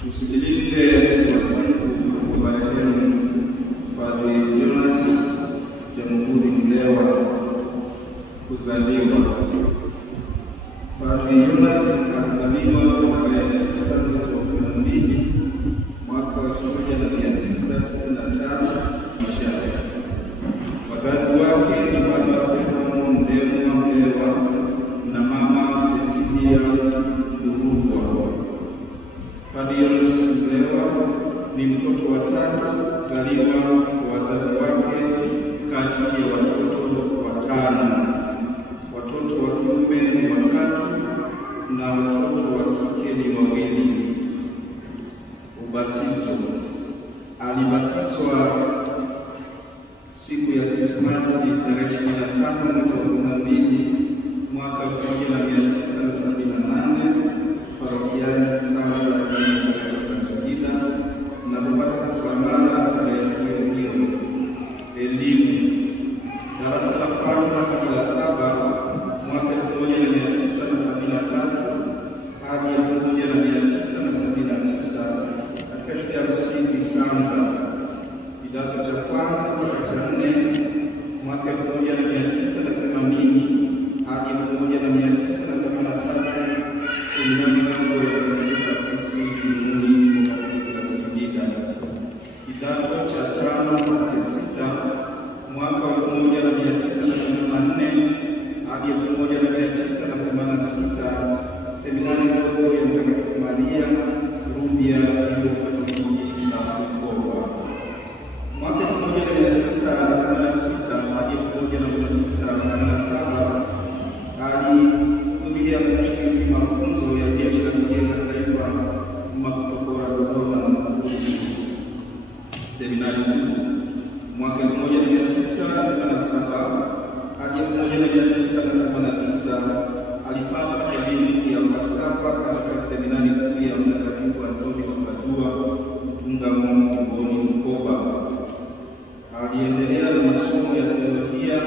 Tusikilize wasifu wa marehemu Padre Jonas Jamhuri Mlewa kuzaliwa. Padre Jonas alizaliwa tarehe 9 mwezi wa 12 mwaka 1965 Ishara. Wazazi wake ni Baba Stefano Mlewa na Mama Cecilia Urugwa. Padre Jonas Mlewa ni mtoto wa tatu kuzaliwa kwa wazazi wake kati ya watoto watano. Watoto wa kiume ni watatu na watoto wa kike ni wawili. Ubatizo. Alibatizwa siku ya Krismasi tarehe 25 mwezi wa 12 mwaka 1978 parokiani Sanza katika Singida na kupata kuamana tarehe hiyo. Elimu. Darasa la kwanza hadi la 7 mwaka 1973 hadi 1979 katika shule ya msingi Sanza. Kidato cha kwanza mpaka cha 4 mwaka 1980 hadi 1983 seminari ndogo ya Kristo Mbinguni ya Singida. Kidato cha 5 mpaka 6 mwaka 1984 hadi 1986 seminari ndogo ya Mtakatifu Maria Rubia Katoliki na Bukoba. Mwaka 1986 hadi 1987 alihudhuria kushiriki mafunzo ya jeshi la kujenga taifa Makutopora Dodoma na Moshi. Seminari kuu. Mwaka 1987 hadi 1989 alipata elimu ya falsafa katika seminari kuu ya Mtakatifu Antonio wa Padua Mtungamo jimboni Bukoba. Aliendelea na masomo ya teolojia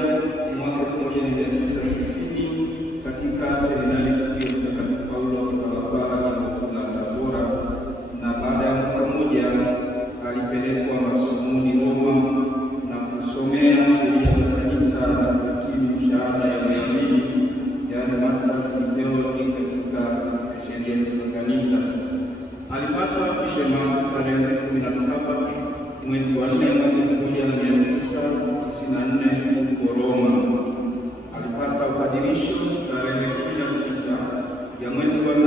mwaka 1990 katika seminari kuu ya Mtakatifu Paulo Mpalapala jimbo la Tabora, na baada ya mwaka mmoja alipelekwa masomoni Roma na kusomea sheria za kanisa na kuhitimu shahada ya uzamili, yaani Masters in Theology katika sheria za kanisa. Alipata ushemasi tarehe 17 mwezi wa 4 1994 huko Roma. Alipata ubadilisho tarehe 16 ya mwezi wa 8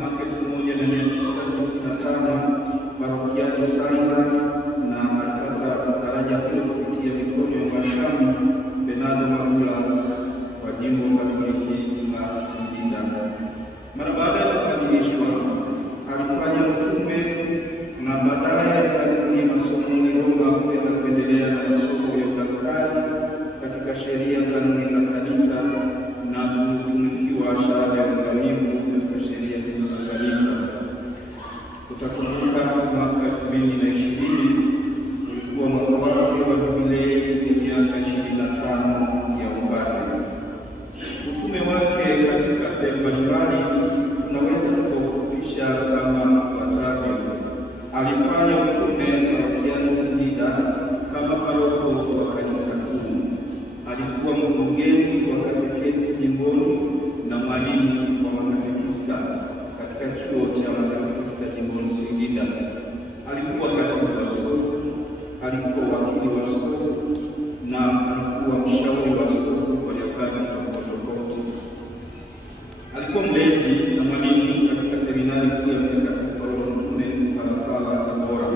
mwaka 1995 parokiani Sanza, na alipata daraja hilo kupitia mikono ya Mhashamu Bernardo Magula wa jimbo Katoliki la Singida. Mara baada ya kubadilishwa alifanya utume na baadaye akarudi masomoni Roma kwenda kuendelea na masomo ya udaktari katika sheria, kanuni za kanisa na kutumikiwa shahada ya uzamivu katika sheria hizo za kanisa. Utakumbuka mwaka 2020 ulikuwa mwaka wake wa jubilei ya miaka 25 ya upadre. Utume wake katika sehemu mbalimbali tunaweza kuufupisha kama ifuatavyo. Alifanya utume parokiani Singida kama paroko wa kanisa kuu. Alikuwa mkurugenzi wa katekesi jimboni na mwalimu wa makatekista katika chuo cha makatekista jimboni Singida. Alikuwa katibu wa askofu, alikuwa wakili wa askofu na alikuwa mshauri wa askofu kwa nyakati tofauti. Alikuwa mlezi na mwalimu katika seminari kuu ya Mtakatifu Paulo Mtume Kalapala, Tabora,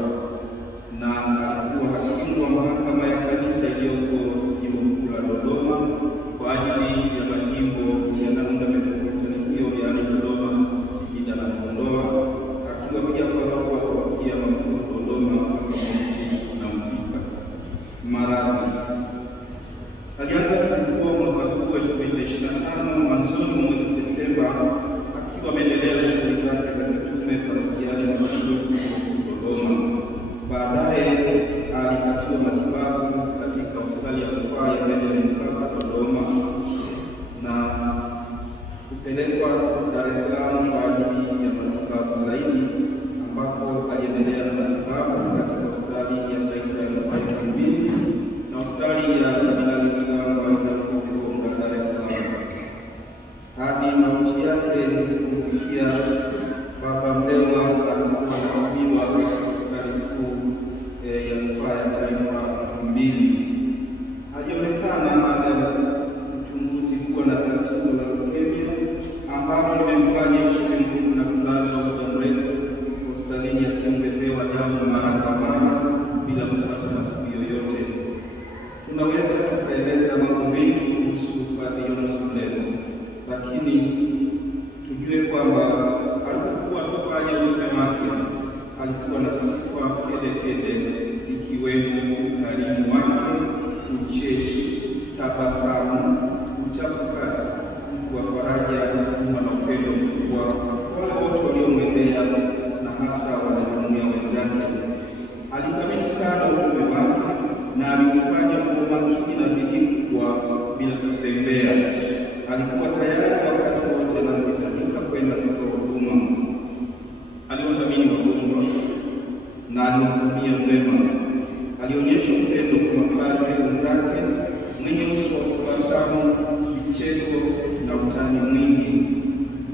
na alikuwa hakimu wa mahakama ya kanisa iliyoko jimbo kuu la Dodoma kwa ajili ya majimbo yanayounda metropolitani hiyo, yaani Dodoma, Singida na Kondoa, akiwa pia paroko wa parokia makuu Dodoma, Kakamega na Mpika. Maradhi. Alianza kukua mwaka huu 2025 mwanzoni mwa mwezi Septemba, akiwa ameendelea shughuli zake za kitume parokiani na Dodoma. Baadaye alipatiwa matibabu katika hospitali ya rufaa ya Benjamin Mkapa Dodoma na kupelekwa Dar es Salaam kwa ajili ya matibabu zaidi, ambapo aliendelea na matibabu katika hospitali ya taifa ya rufaa ya Muhimbili na hospitali ya Kardinali Rugambwa huko Dar es Salaam hadi mauti yake kufikia. Baba Mlewa alikuwa anatibiwa katika hospitali kuu ya rufaa ya taifa Muhimbili. Alionekana baada ya uchunguzi kuwa na tatizo la leukemia ambalo limemfanya ishike nguvu na kulazwa muda mrefu hospitalini, akiongezewa damu mara kwa mara bila kupata nafuu yoyote. Tunaweza tukaeleza mambo mengi kuhusu Padre Jonas Mlewa, lakini tujue kwamba alikuwa kufanya utume wake alikuwa na sifa kede, ikiwemo ukarimu wake, ucheshi, tabasamu, uchapakazi, mtu wa faraja na upendo mkubwa wale wote waliomwendea na hasa wanajumuiya wenzake. Alithamini sana utume wake na alifanya kwa makini na bidii kubwa bila kuzembea. Alikuwa tayari wakati wote anapohitajika kwenda kutoa huduma. Aliwathamini wagonjwa na aliwahudumia vema. Alionyesha upendo kwa mapadre wenzake, mwenye uso wa tabasamu, vicheko na utani mwingi.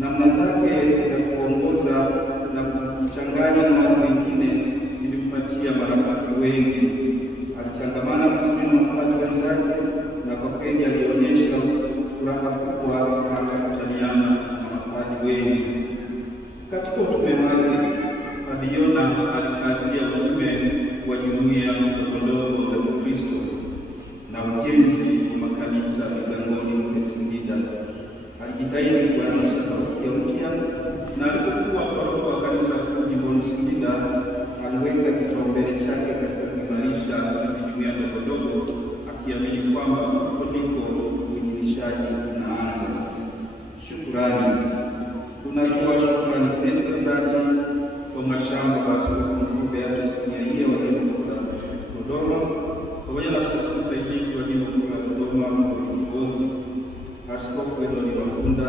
Namna zake za kuongoza na kuchanganya na watu wengine zilimpatia marafiki wengi. Alichangamana vizuri na mapadre wenzake na kwa kweli alionyesha furaha kubwa hata kutaniana na mapadre wengi. Katika utume wake, Padre Jonas alikazia utume wa jumuiya ndogo za Kristo na ujenzi wa makanisa vigangoni huko Singida. Alijitahidi kuanzisha parokia mpya, na alipokuwa paroko wa kanisa kuu jimboni Singida aliweka kipaumbele chake katika kuimarisha jumuiya ndogo, akiamini kwamba huko ndiko uinjilishaji unaanza. Shukrani. Tunatoa shukrani zetu dhati kwa mashamba wa Askofu Mkuu Beatus Nyaia wa jimbo la Dodoma, pamoja na askofu msaidizi wa jimbo la Dodoma Mkozi, Askofu Edward Makunda,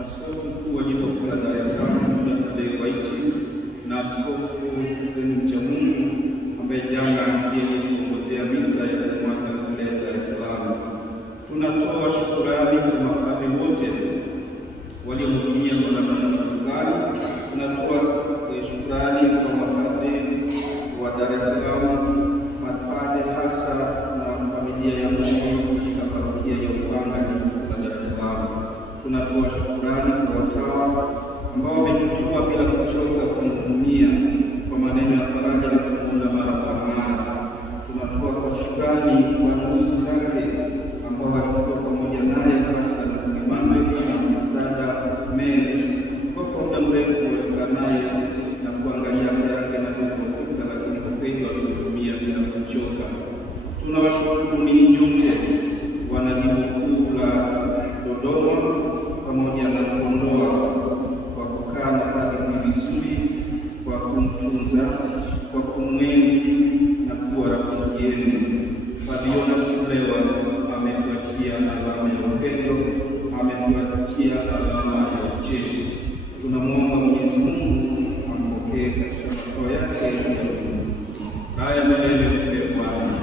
askofu mkuu wa jimbo la Dar es Salaam Tadei Waichi, na askofu Mchamungu ambaye jana ndiye aliongoza misa ya mwaka kule Dar es Salaam. Tunatoa shukrani kwa mapadre wote waliomhudumia kwa namna mbalimbali. Tunatoa shukrani tunatoa shukrani kwa watawa ambao wamejitoa bila kuchoka kumhudumia kwa maneno ya faraja na kumwona mara kwa mara. Tunatoa kwa shukrani kwa ndugu zake ambao walikuwa pamoja naye, hasa Emmanuel na dada Mary, kwa muda mrefu walikaa naye na kuangalia afya yake na kutofika, lakini kwa kweli walimhudumia bila kuchoka. Tunawashukuru ninyi nyote wanajimbo kuu la Dodoma pamoja na Kondoa kwa kukaa na padri vizuri, kwa kumtunza, kwa kumwenzi na kuwa rafiki yenu. Padri Yonas leo ametuachia alama ya upendo, ametuachia alama ya ucheshi. Tunamwomba Mwenyezi Mungu ampokee katika makao yake ya mbinguni. Haya milele mpe Bwana.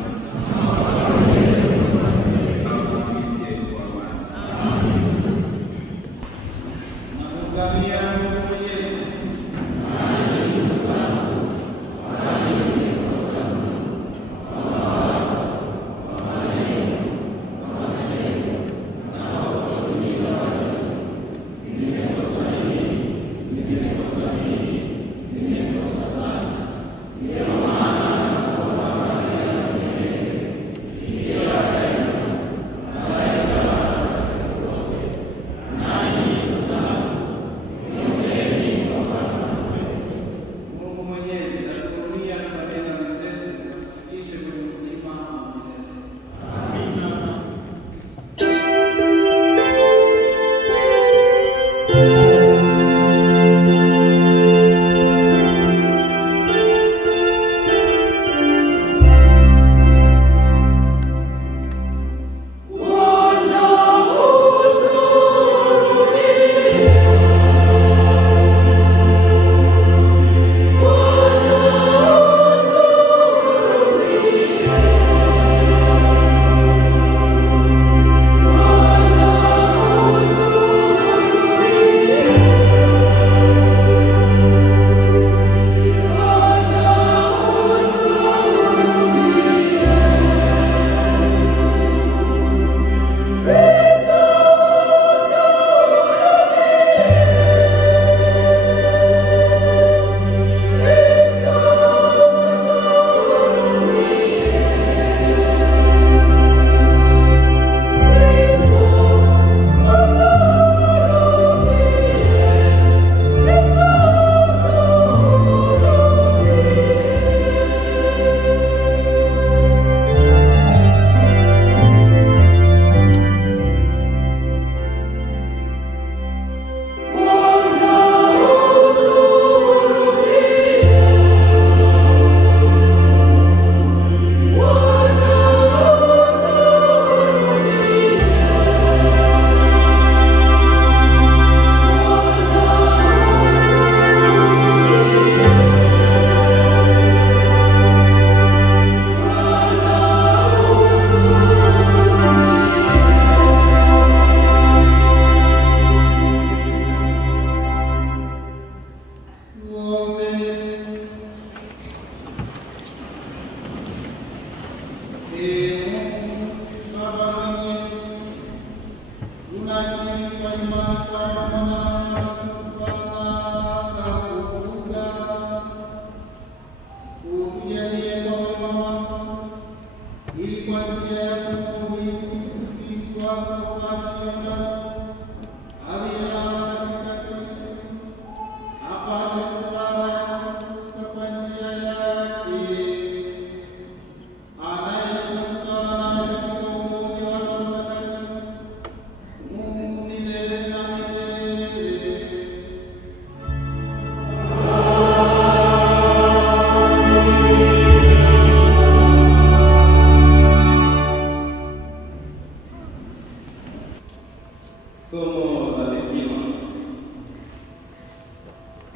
Somo la hekima,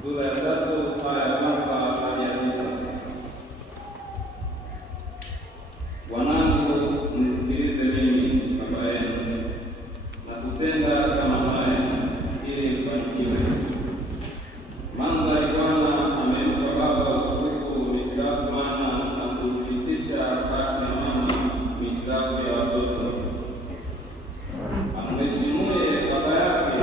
sura ya 3 aya ya 1 hadi ya 9. Wanangu, mnisikilize mimi baba yenu, na kutenda kama haya ili mfanikiwe. Mandhari Bwana amempa baba utukufu mitirafu mana na kupitisha haki na mama mitirafu ya watoto. Amheshimuye baba yake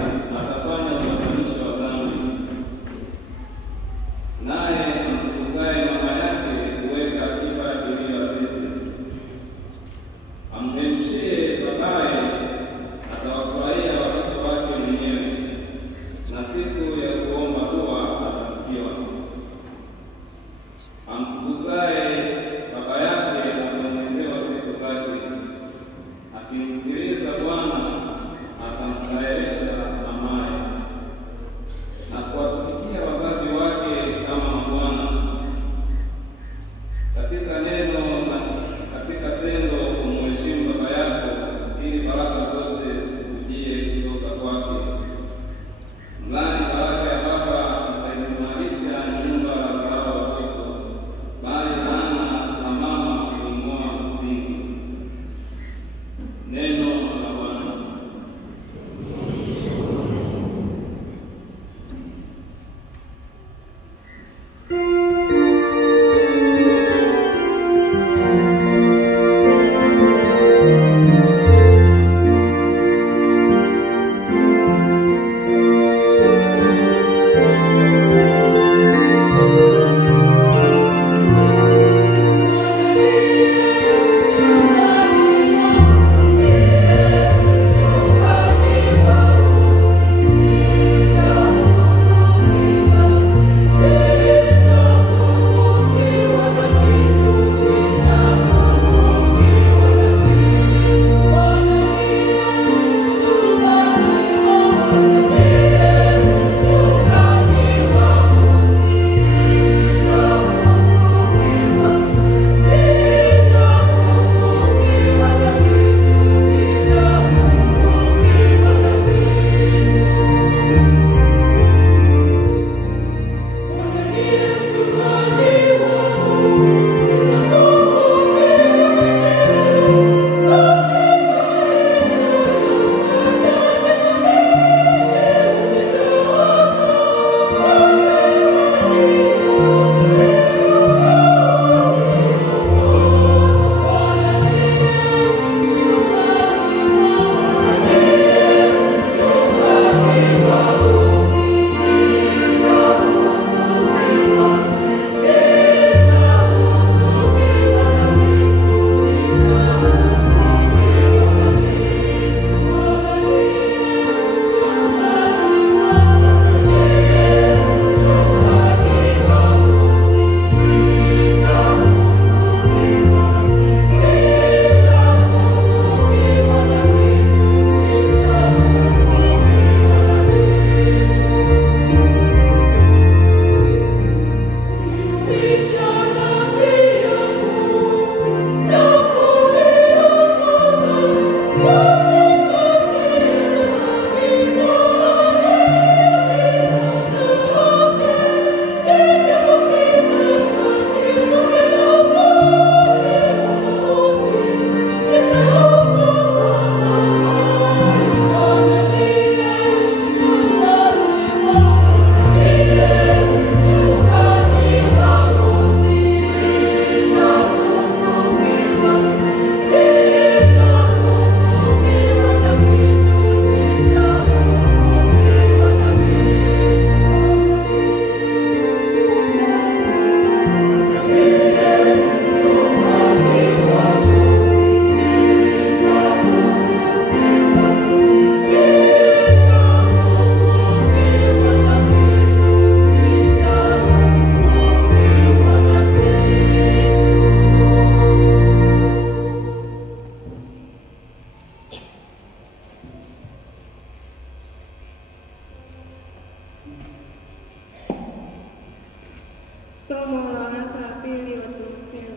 Somo la waraka wa pili wa Timotheo.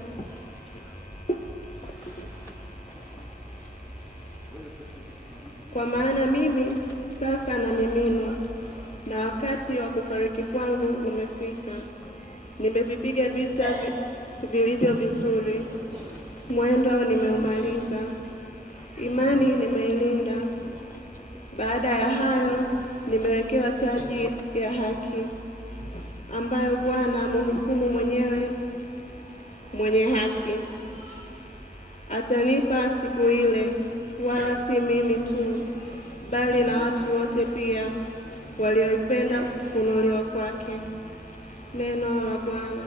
Kwa maana mimi sasa namiminwa, na wakati wa kufariki kwangu umefika. Nimevipiga vita vilivyo vizuri, mwendo nimeumaliza, imani nimeilinda. Baada ya hayo nimewekewa taji ya haki, ambayo Bwana mhukumu mwenyewe mwenye haki atanipa siku ile, wala si mimi tu, bali na watu wote pia walioipenda kufunuliwa kwake. Neno la Bwana.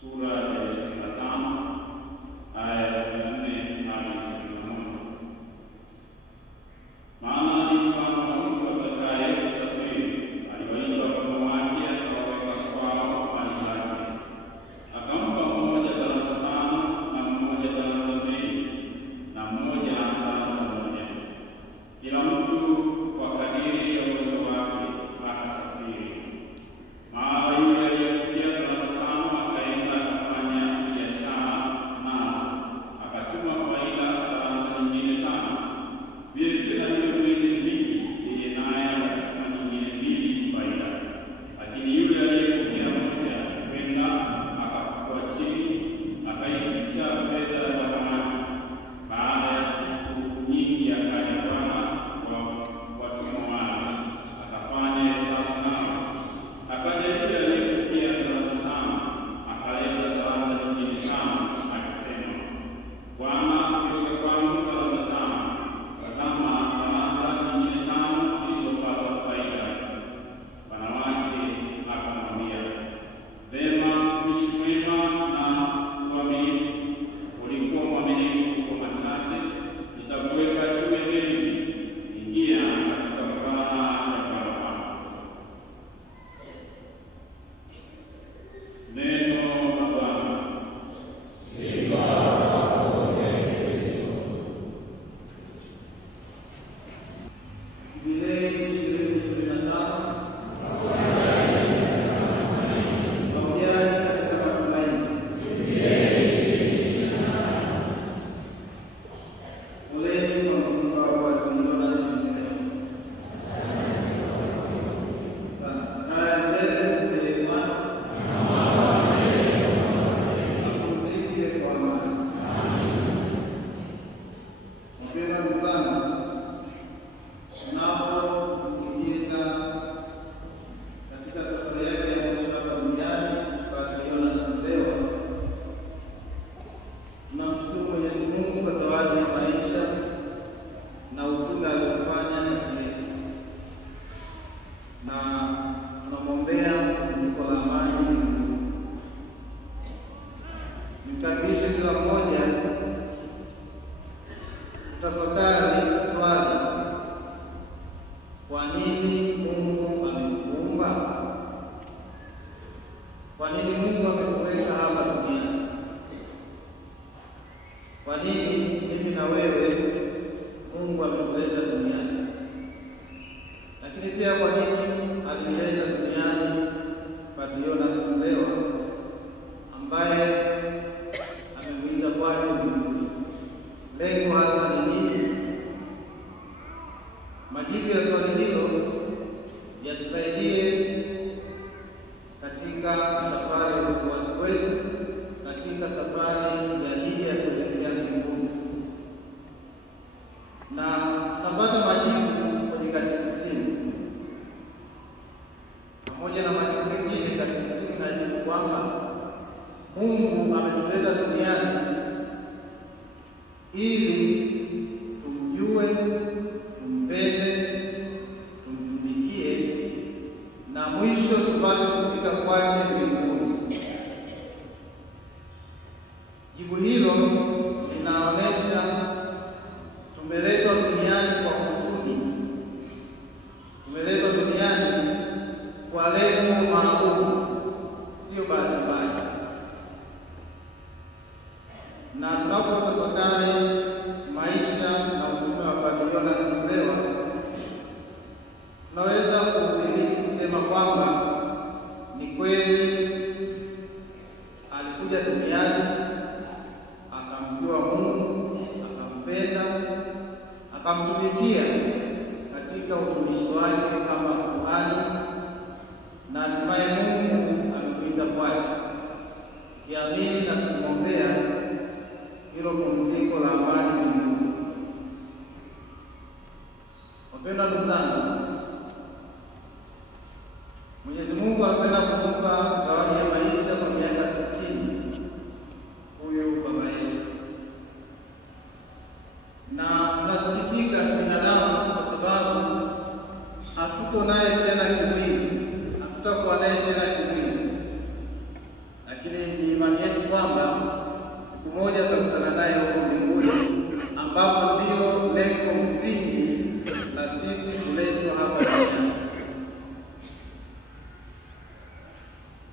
Sura ya 25 aya ya 14 hadi 21. Maana ni mfano mtu atakaye kusafiri, aliwaita watumwa wake akawaweka kwao mali zake. Akampa mmoja talanta 5 na mmoja talanta 2 na mmoja talanta 1, kila mtu kwa kadiri ya uwezo wake akasafiri. Mara yule aliyepokea talanta 5 akaenda akafanya biashara nazo, akachuma faida talanta nyingine 5. Vile na yule mwenye 2, yeye naye akachuma nyingine 2 faida. Lakini yule aliyepokea moja kwenda akafukua chini, akaificha fedha ya bwana wake. Baada ya siku nyingi akaja bwana wa watumwa wale, akafanya hesabu nao. Akaja yule aliyepokea talanta 5, akaleta talanta nyingine 5, akisema, Bwana, uliweka kwangu talanta 5. Tazama, talanta nyingine 5 zilizopata faida. Bwana wake akamwambia, vema, mtumishi mwema na mwaminifu. Ulikuwa mwaminifu kwa machache, nitakuweka juu ya mengi. Ingia katika furaha ya Bwana wako. Neno la Bwana. Jubilei 2025 pamoja katika matumaini. Poleni tutafakari swali, kwa nini Mungu amekuumba? Kwa nini Mungu amekuweka hapa duniani? Kwa nini mimi na wewe Mungu ametuleta duniani? Lakini pia kwa nini alileta duniani Padre Sindewa ambaye amemwita kwake mbinguni? Lengo hasa ni nini? Majibu ya swali hilo yatusaidie katika safari ya ufuasi wetu, katika safari ya hija ya kuelekea mbinguni. Na tunapata majibu kwenye katekisimu. Pamoja na majibu mengine, katekisimu inajibu kwamba Mungu ametuleta duniani ili tumjue, tumpende, tumtumikie na mwisho tupate kufika kwake mbinguni. Jibu hilo linaonesha tumeletwa duniani kwa kusudi, tumeletwa duniani kwa lengo maalum, sio bahati mbaya. Na tunapotafakari maisha na utume wa Padre Sindewa, tunaweza kuhubiri kusema kwamba ni kweli alikuja duniani akamjua Mungu, akampenda, akamtumikia katika utumishi wake kama kuhani, na hatimaye Mungu amekuita kwake, kiamini na kumwombea hilo pumziko la amani mbinguni. Wapendwa ndugu zangu, Mwenyezi Mungu anapenda kumpa zawadi ya maisha kwa miaka 60 huyu baba yetu, na tunasikitika binadamu kwa sababu hatuko naye tena kimwili, hatutakuwa naye tena kimwili, lakini ni imani yetu kwamba siku moja tutakutana naye huko mbinguni, ambapo ndilo lengo msingi la sisi kuletwa hapa duniani.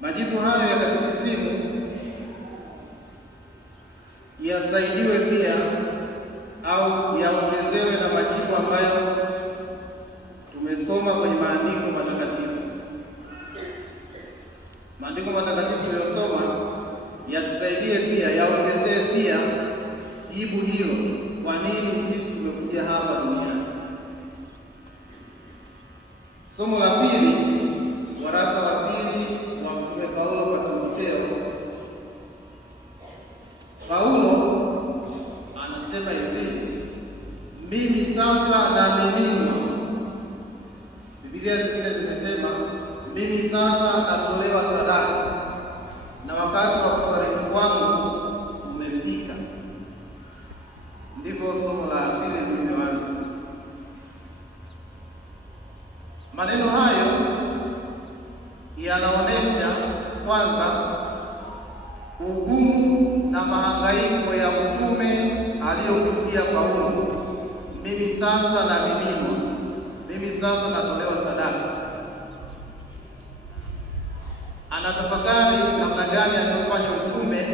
Majibu hayo ya katekisimu yasaidiwe pia au yaongezewe na majibu ambayo tumesoma kwenye maandiko matakatifu. Maandiko matakatifu tuliyosoma yatusaidie pia, yaongezee pia jibu hilo, kwa nini sisi tumekuja hapa duniani. Somo la pili, waraka wa pili wa Mtume Paulo kwa Timotheo. Paulo anasema hivi, mimi sasa naaminika. Biblia zingine zimesema mimi sasa natolewa sadaka na wakati wa kufariki kwangu umefika. Ndivyo somo la pili limeanza. Maneno hayo yanaonesha kwanza ugumu na mahangaiko ya mtume aliyopitia Paulo. Mimi sasa naaminika, mimi sasa natolewa sadaka. Anatafakari namna gani alifanya utume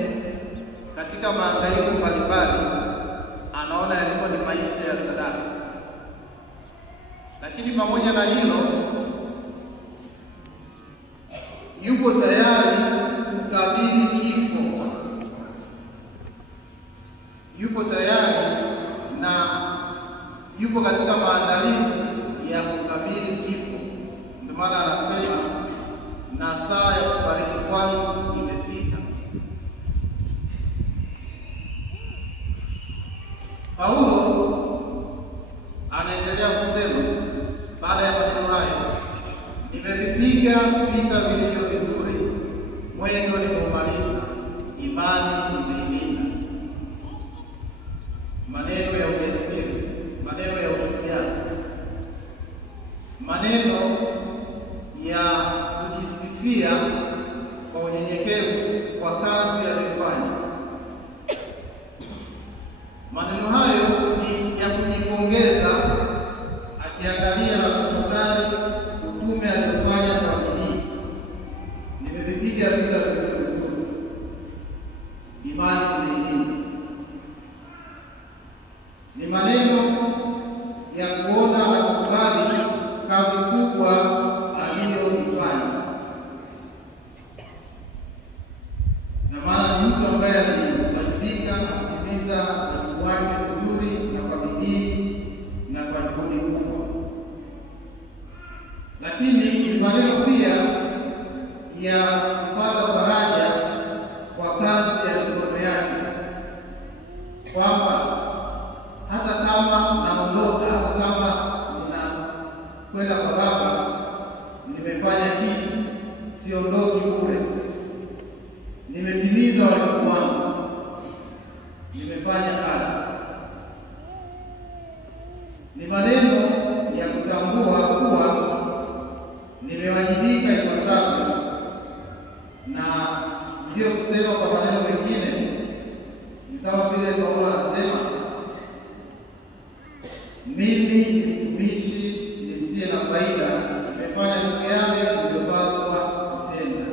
katika mahangaiko mbalimbali. Anaona yalikuwa ni maisha ya sadaka, lakini pamoja na hilo yuko tayari kukabili kifo, yuko tayari na yuko katika maandalizi ya kukabili kifo. Ndio maana anasema na saa ya kufariki kwangu imefika. Paulo anaendelea kusema baada ya maneno hayo, nimevipiga vita vilivyo vizuri, mwendo nimeumaliza, imani nimeilinda. Maneno ya ujasiri, maneno ya ushujaa, maneno ya kujisifia kwa unyenyekevu kwa kazi aliyofanya. Maneno hayo ni ya kujipongeza, akiangalia na kutafakari utume aliofanya kwa bidii. Nimevipiga vita vizuri, imani imeilinda. Ni maneno ya kuona na kukubali kazi kubwa aliyoifanya, na maana ni mtu ambaye aliwajibika na kutimiza wajibu wake vizuri na kwa bidii na kwa juhudi kubwa. Lakini ni maneno pia ya kupata faraja kwa kazi ya mikono yake, kwamba hata kama naondoka, hata kama ninakwenda kwa Baba, nimefanya kitu, siondoki bure. Nimetimiza wajibu wangu, nimefanya kazi. Ni maneno ya kutambua kuwa nimewajibika ipasavyo, na ndio kusema kwa maneno mengine ni kama vile Paulo anasema, mimi ni mtumishi nisiye na faida, nimefanya kitu yale niliyopaswa kutenda.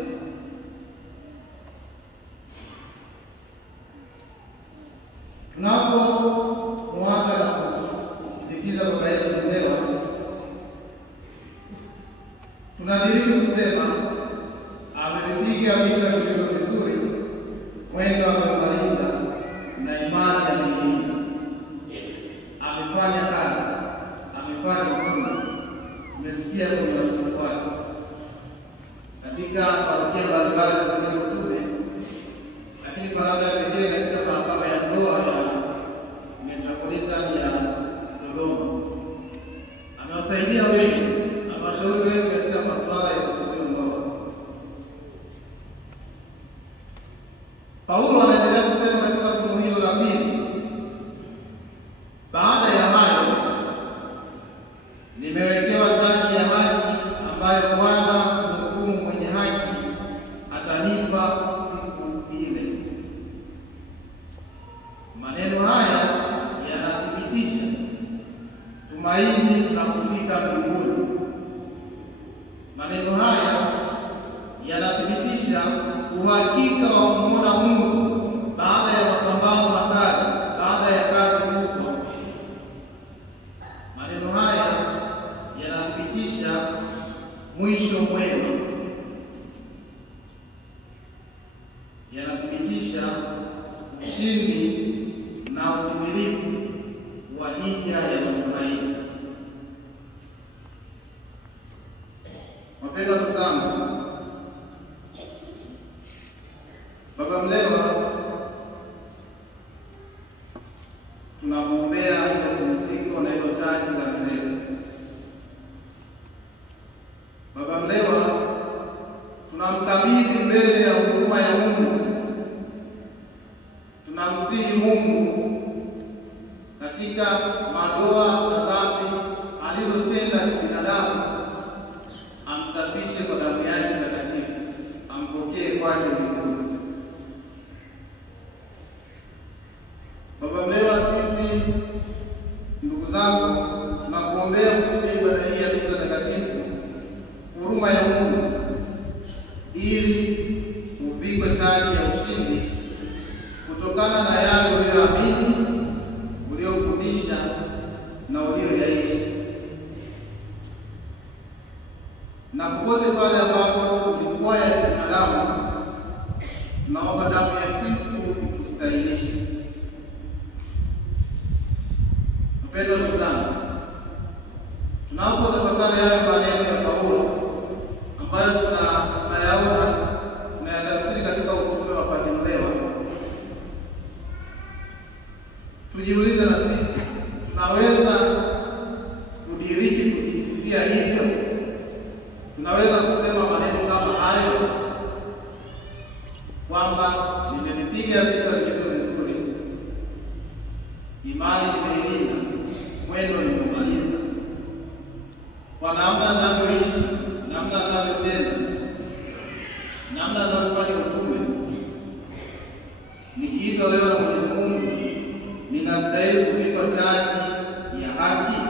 Tunapomwaga na kusindikiza baba yetu leo, tunadiriki kusema amevipiga vita vilivyo vizuri, mwendo ameumaliza, na imani ameilinda. Amefanya kazi, amefanya utume. Umesikia kwenye wasifu wake katika parokia mbalimbali za utume, lakini kwa namna ya pekee katika mahakama ya ndoa ya Metropolitan ya Dodoma amewasaidia wengi, amewashauri wengi katika masuala ya kufunga ndoa. Paulo anaendelea kusema katika somo hilo la pili, baada ya hayo nimewekewa taji ya haki ambayo Bwana mhukumu mwenye haki atanipa siku ile. Maneno haya yanathibitisha tumaini la kufika mbinguni. Maneno haya yanathibitisha uhakika wa kumwona Mungu baada ya mapambano makali, baada ya kazi kubwa. Maneno haya yanathibitisha mwisho mwema, yanathibitisha ushindi na utimilifu wa hija ya matumaini. Wapendwa ndugu zangu, Baba Mlewa tunamwombea hilo pumziko na hilo taji la milele. Baba Mlewa tunamkabidhi mbele ya huruma ya Mungu. Tunamsihi Mungu katika madoa na dhambi alizotenda kibinadamu, amsafishe kwa damu yake takatifu, ampokee kwake mbinguni. Baba Mlewa, sisi ndugu zangu tunakuombea kupitia ibada hii ya misa takatifu huruma ya Mungu, ili uvikwe taji ya ushindi kutokana na yale uliyoamini, uliofundisha na uliyoyaishi. Na popote pale ambapo ulikuwa ya binadamu, tunaomba damu ya Kristo itustahilishe. Mpendwa ndugu zangu, tunapotafakari haya maneno ya Paulo ambayo tunayaona tunayatafsiri katika utume wa Padre Mlewa, tujiulize na sisi tunaweza kudiriki kujisikia hivyo? Tunaweza kusema maneno kama hayo, kwamba nimepiga vita vizuri, imani nimeilinda, mwendo nimeumaliza. Kwa namna ninavyoishi, namna ninavyotenda, namna ninavyofanya utume, nikiitwa leo na Mwenyezi Mungu, ninastahili kuvikwa taji ya haki?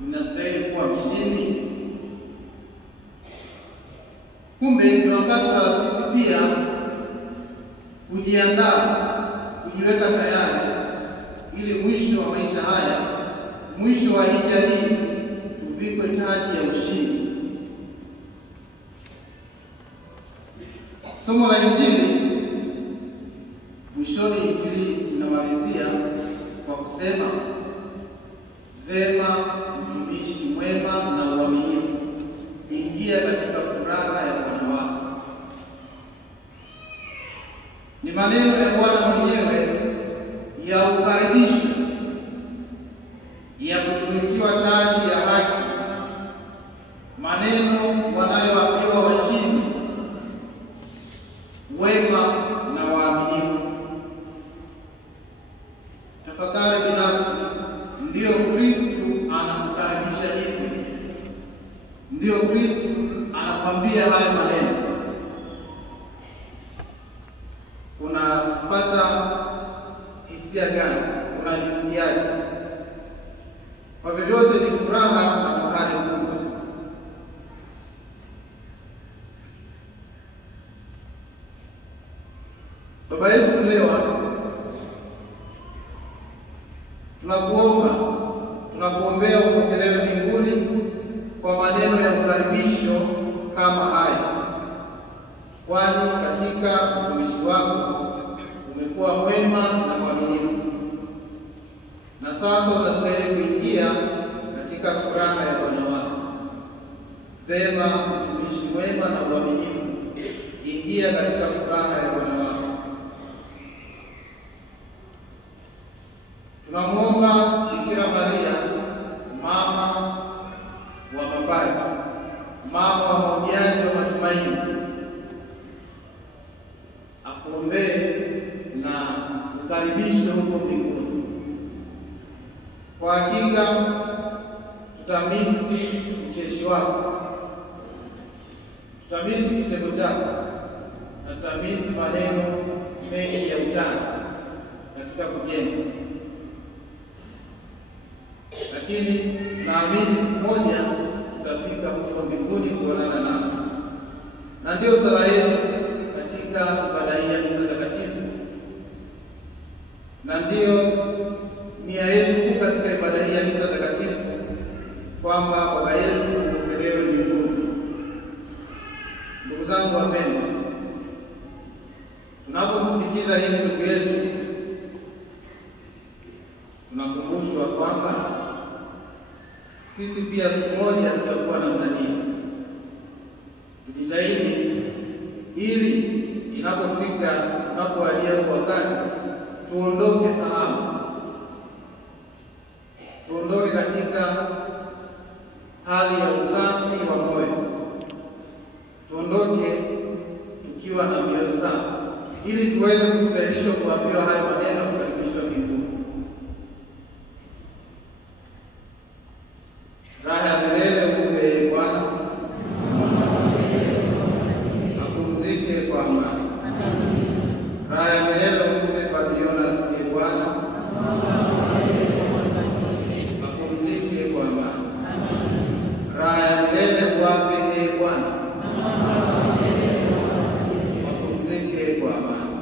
Ninastahili kuwa mshindi? Kumbe ni wakati wa sisi pia kujiandaa, kujiweka tayari, ili mwisho wa maisha haya, mwisho wa hii jamii, tuvikwe taji ya ushindi. Somo la Injili mwishoni, Injili inamalizia kwa kusema, vema mtumishi mwema na uaminifu, ingia katika furaha ya Bwana wako. Ni maneno ya Bwana mwenyewe ya ukaribisho, ya kutunukiwa taji ya haki, maneno wanayoambiwa washindi wema na waaminifu. Tafakari binafsi, ndiyo Kristo anakukaribisha hivi? Ndiyo Kristo anakwambia haya maneno? Unapata hisia gani? Unajisikiaje? Kwa vyovyote ni furaha na fahari kubwa. Baba yetu mlewa, tunakuombea upokelewe mbinguni kwa maneno ya ukaribisho kama haya, kwani katika utumishi wako umekuwa mwema na mwaminifu, na sasa unastahili kuingia katika furaha ya Bwana wako. Vema mtumishi mwema na mwaminifu, ingia katika furaha ya Bwana wako. Tunamwomba Bikira Maria, mama wa mapaji, mama wa mahujaji wa matumaini, akuombee na ukaribisho huko mbinguni. Kwa hakika tutamisi ucheshi wako, tutamisi kicheko chako, na tutamisi maneno mengi ya utani katika kujenga. Lakini naamini siku moja tutafika huko mbinguni kuonana nao, na ndio sala yetu katika ibada hii ya misa takatifu, na ndio nia yetu katika ibada hii ya misa takatifu, kwamba Baba yetu upokelewe mbinguni. Ndugu zangu wapendwa, tunapomsindikiza hivi ndugu yetu, tunakumbushwa kwamba sisi pia siku moja tutakuwa namna hii. Tujitahidi ili inapofika, tunapoalia wakati, tuondoke salama, tuondoke katika hali ya usafi wa moyo, tuondoke tukiwa na mioyo safi, ili tuweze kustahilishwa kuambiwa haya maneno, kukaribishwa mbinguni. Raha ya milele umpe Bwana, apumzike kwa amani. Raha ya milele umpe Padre Jonas Bwana, apumzike kwa amani. Raha ya milele wape Bwana, apumzike kwa amani.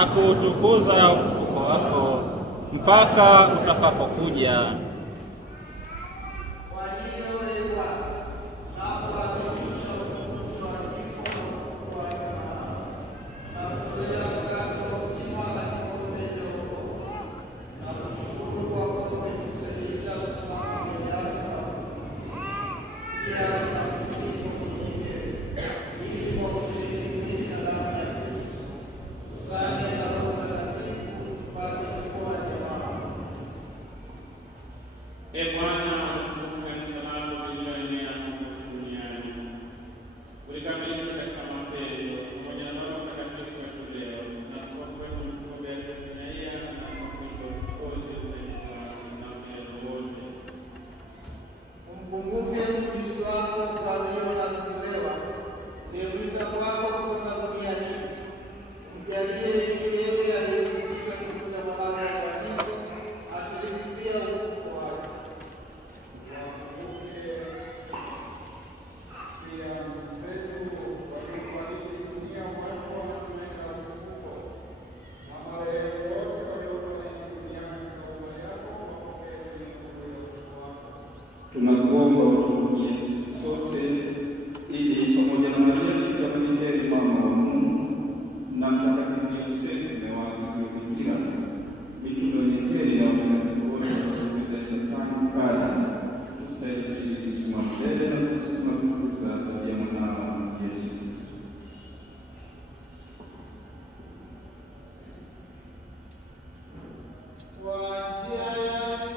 na kuutukuza ufufuko wako mpaka utakapokuja. Tunakuomba utuhurumie sisi sote, ili pamoja na Maria tukamheri mama wa Mungu na Mtakatifu Yosefu mume wake Bikira, mitume wenye heri na watakatifu wote wa Shetani kali, tustahili kushiriki uzima wa milele na kutukuza ya mwanao Yesu Kristo. Kwa njia ya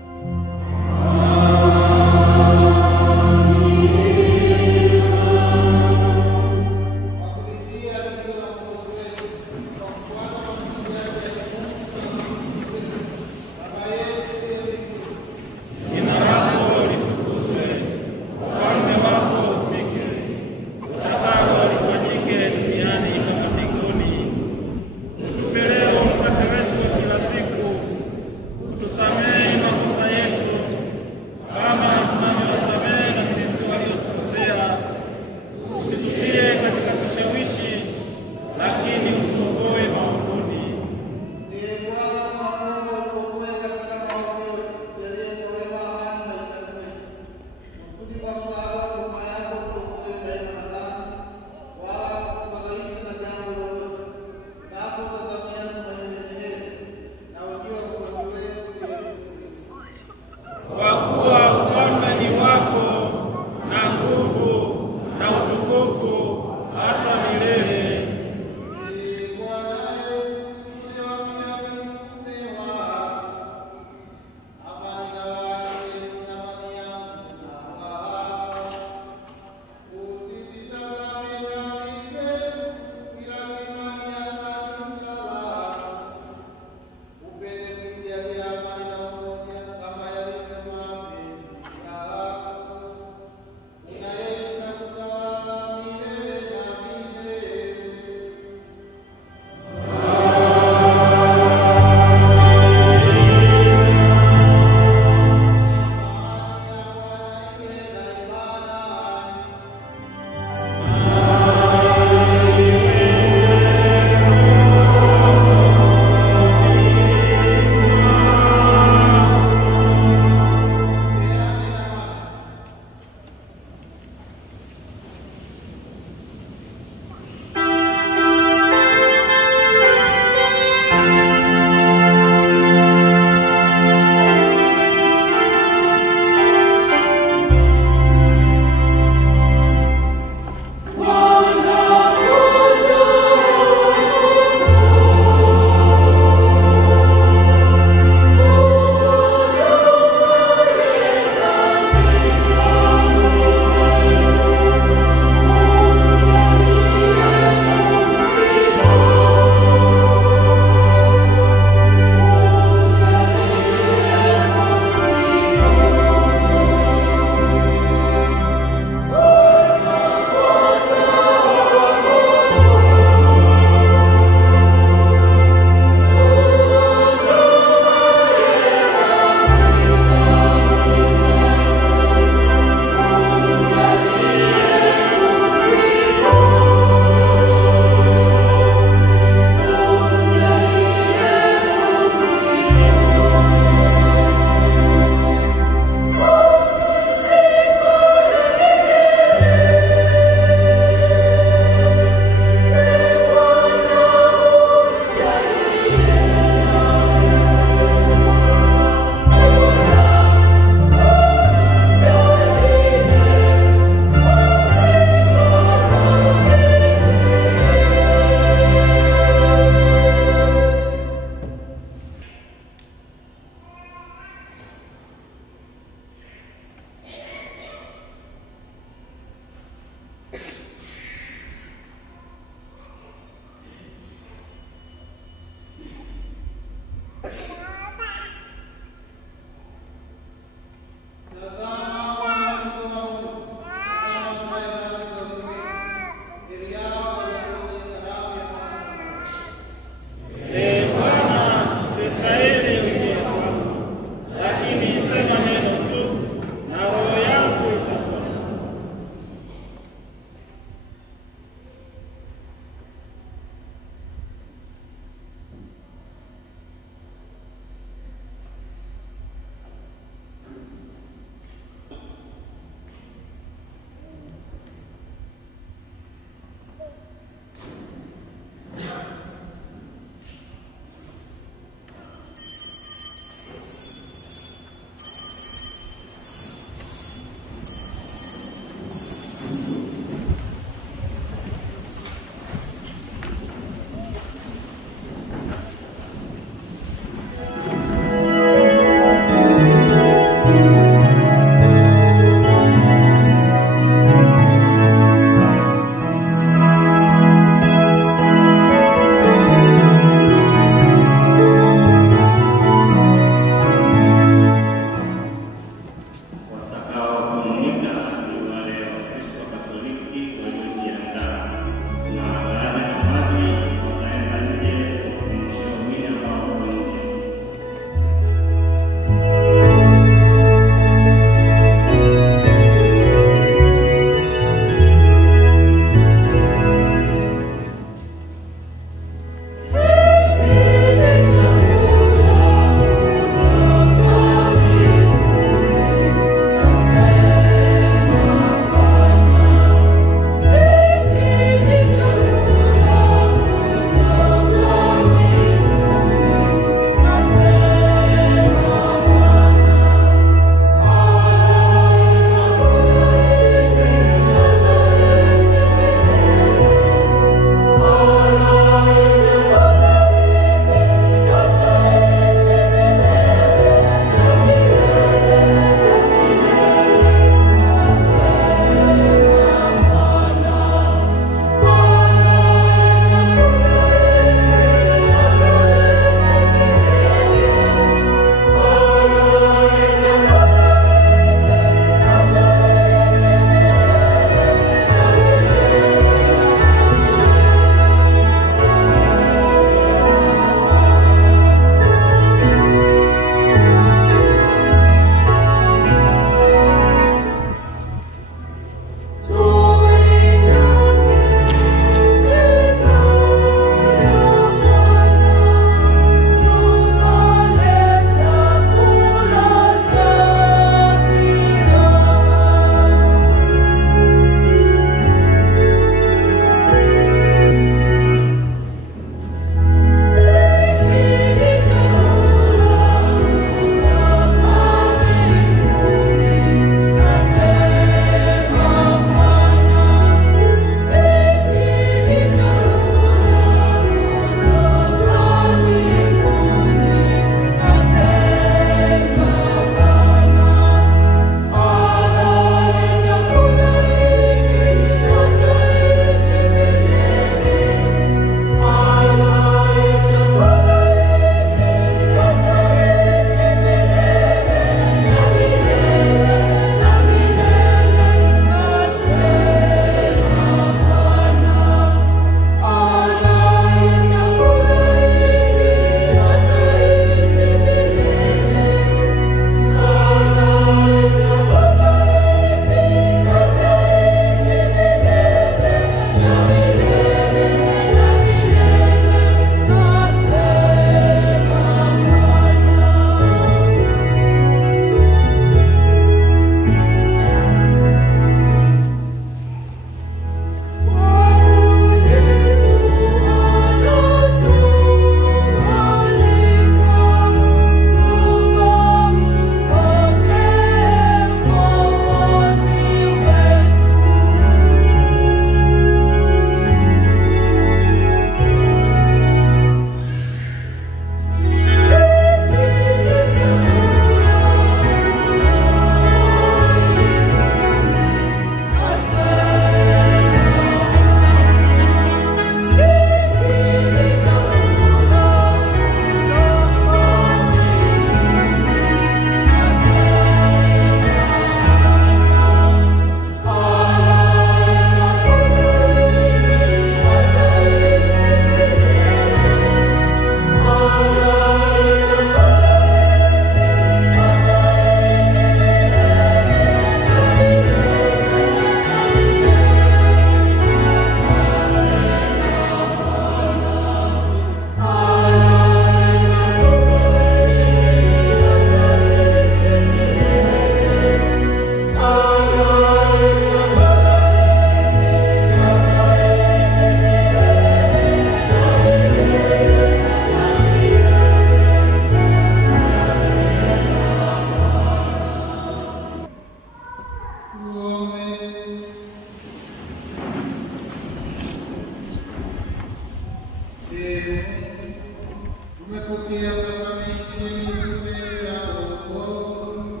kupokea sakramenti yenye kupea wokovu,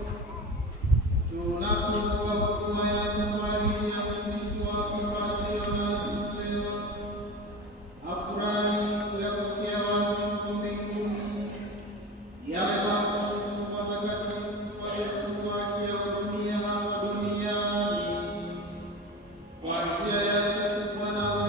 tunapokuwa huduma yako kwa ajili ya utumishi wako Padre Yonas leo, afurahi kuyapokea wazi huko mbinguni yale mambo matakatifu waliokuwa akiyahudumia hapa duniani kwa njia ya Kristo Bwana wetu.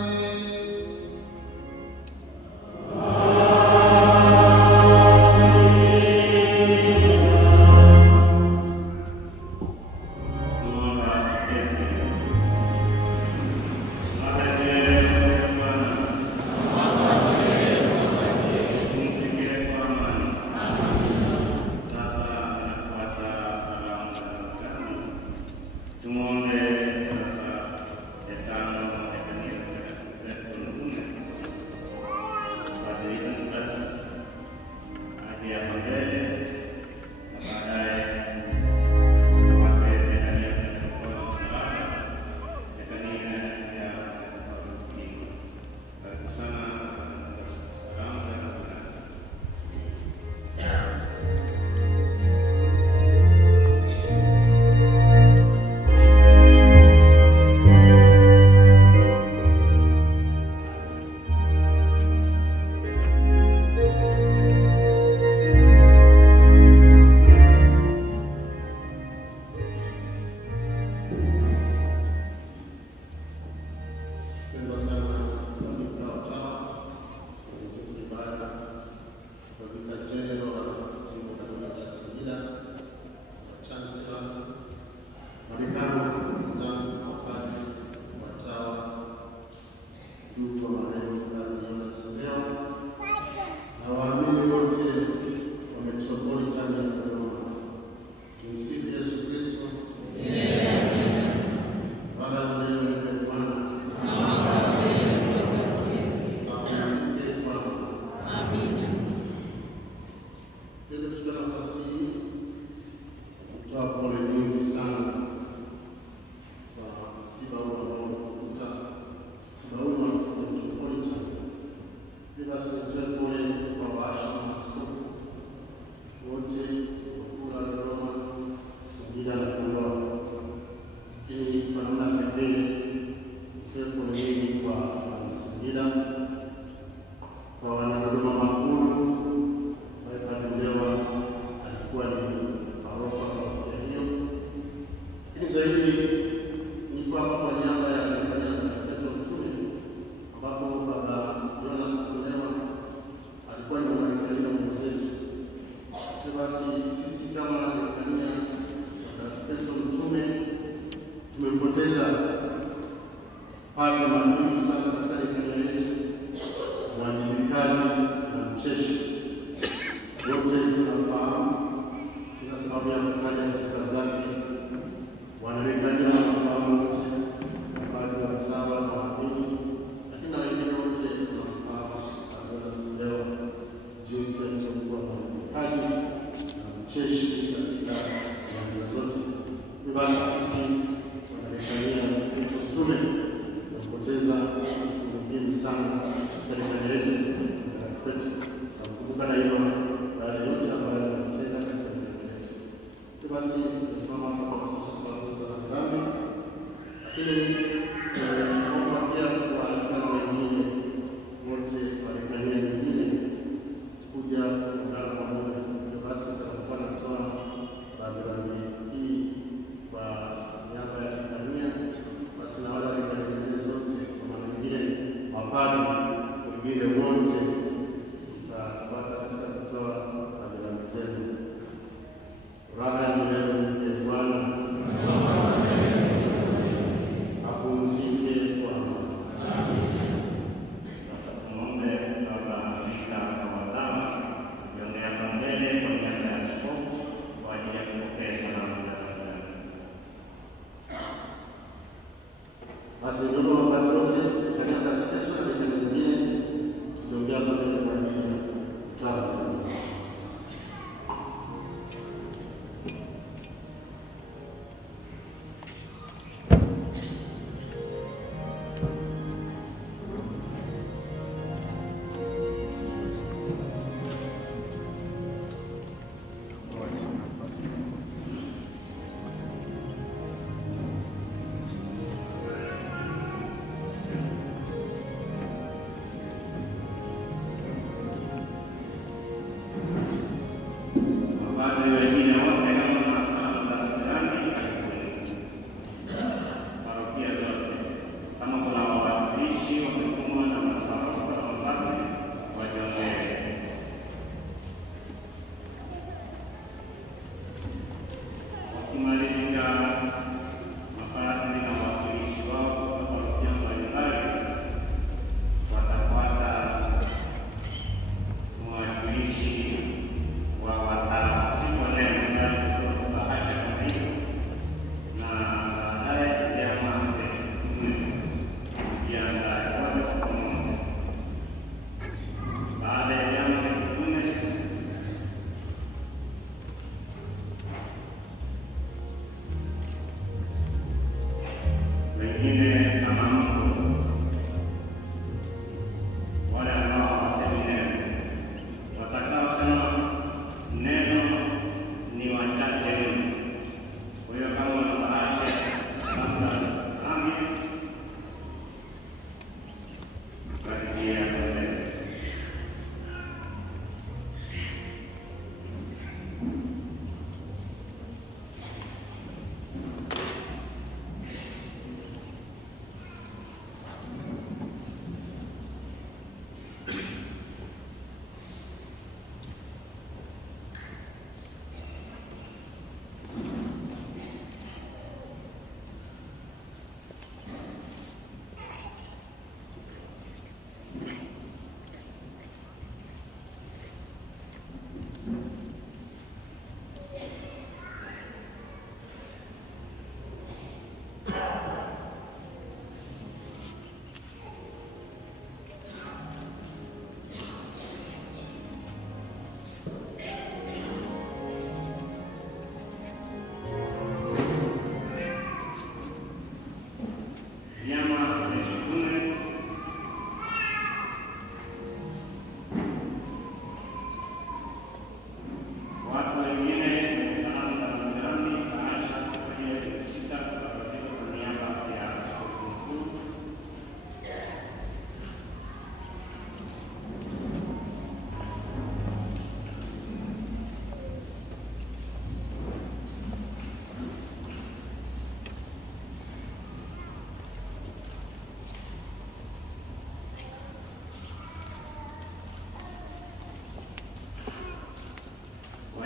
Amen.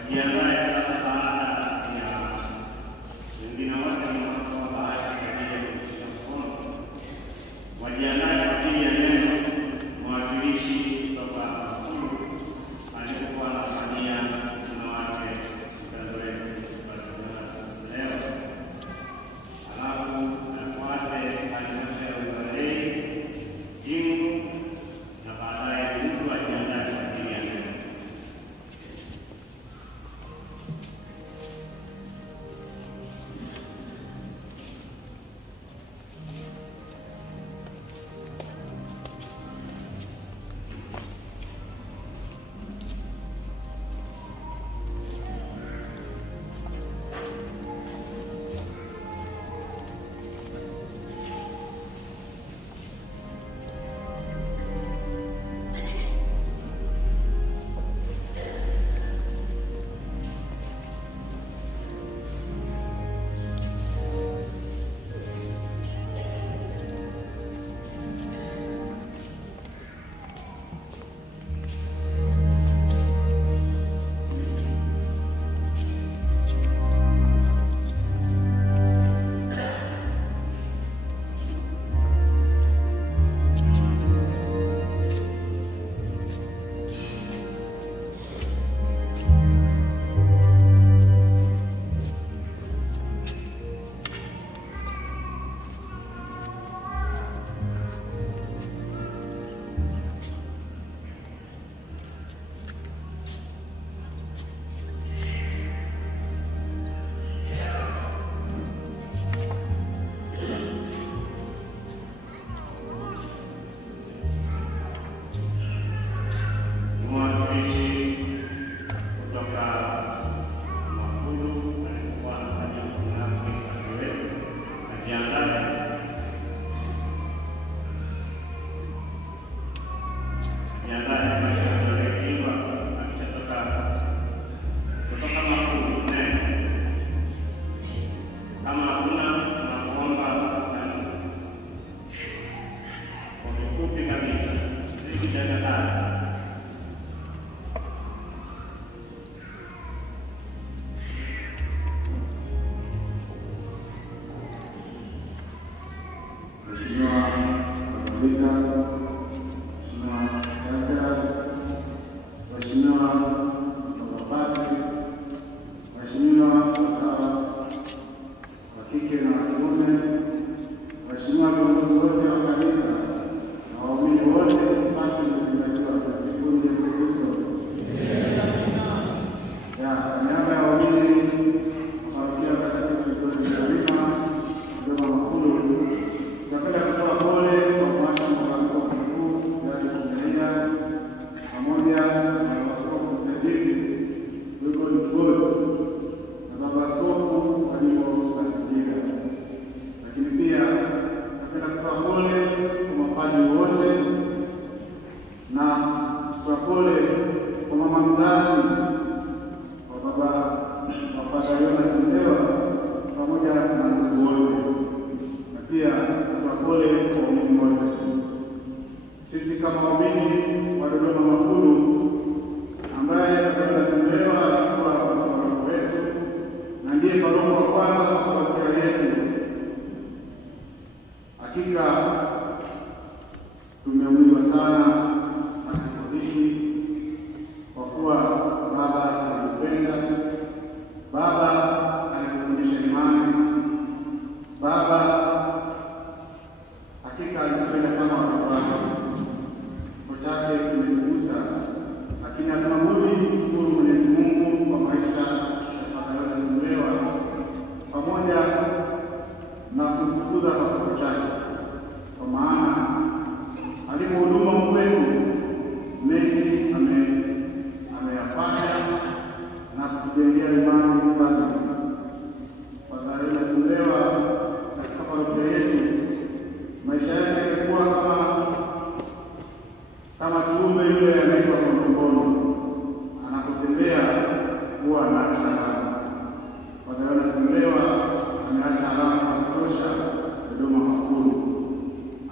wajiandae sasa baada ya wengine wote wanaotoa bahasha kwa ajili ya kushika mkono, wajiandae kwa ajili ya neno mwakilishi kutoka Makulu alikuwa anafanyia wanawake mkazo wetu leo. Alafu afuate halmashauri ya wilaya, jimbo, na baadaye mtu ajiandae kwa ajili ya neno.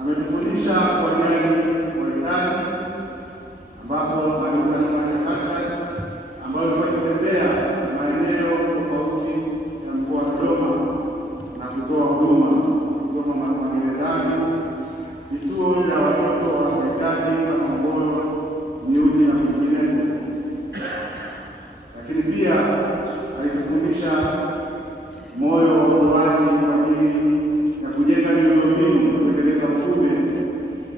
Ametufundisha kwa jali wa ambapo alikuwa na karatasi ambayo kwa kutembea lakini pia alitufundisha moyo wa utoaji kwa ajili ya kujenga miundombinu na kuendeleza utume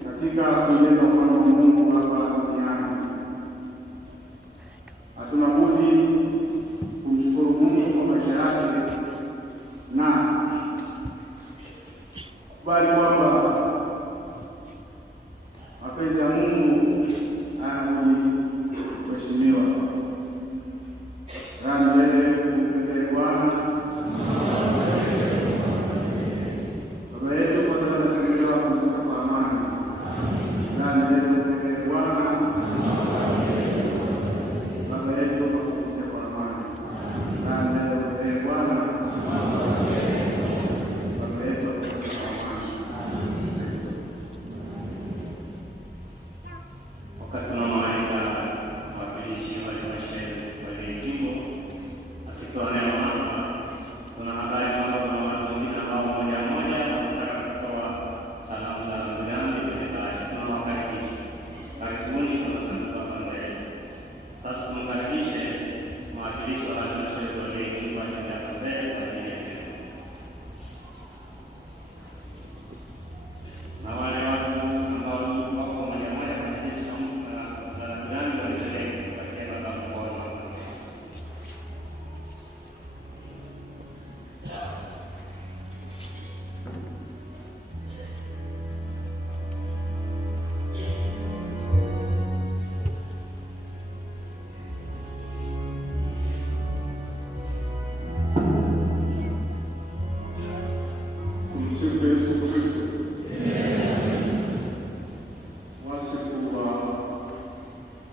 katika kujenga ufalme wa Mungu hapa duniani. Hatuna budi kumshukuru Mungu kwa maisha yake na bali kwamba mapenzi ya Mungu hayabudi kuheshimiwa. Raha milele kumpelekee Bwana. Baba yetu kwa tunasema kupumzika kwa amani. Raha milele kumpelekee Bwana. Baba yetu kwa kupumzika kwa amani. Raha milele kumpelekee Bwana. Baba yetu kwa kupumzika kwa amani. Wakati tunamaliza mawakilishi wa halmashauri wa jimbo akitoa neno hapa, kuna habari kwamba kuna watu wengine ambao moja moja wanataka kutoa salamu za rambirambi kwenye bahasha. Tunawakaribisha, karibuni kwa sanduku hapa mbele. Sasa tumkaribishe mawakilishi wa halmashauri wa jimbo ajili ya mbele kwa ajili ya na wale watu ambao wako moja moja kwa sisi na rambirambi waliosema katika mkoa. Tumsifu Yesu Kristo. Wasifu wa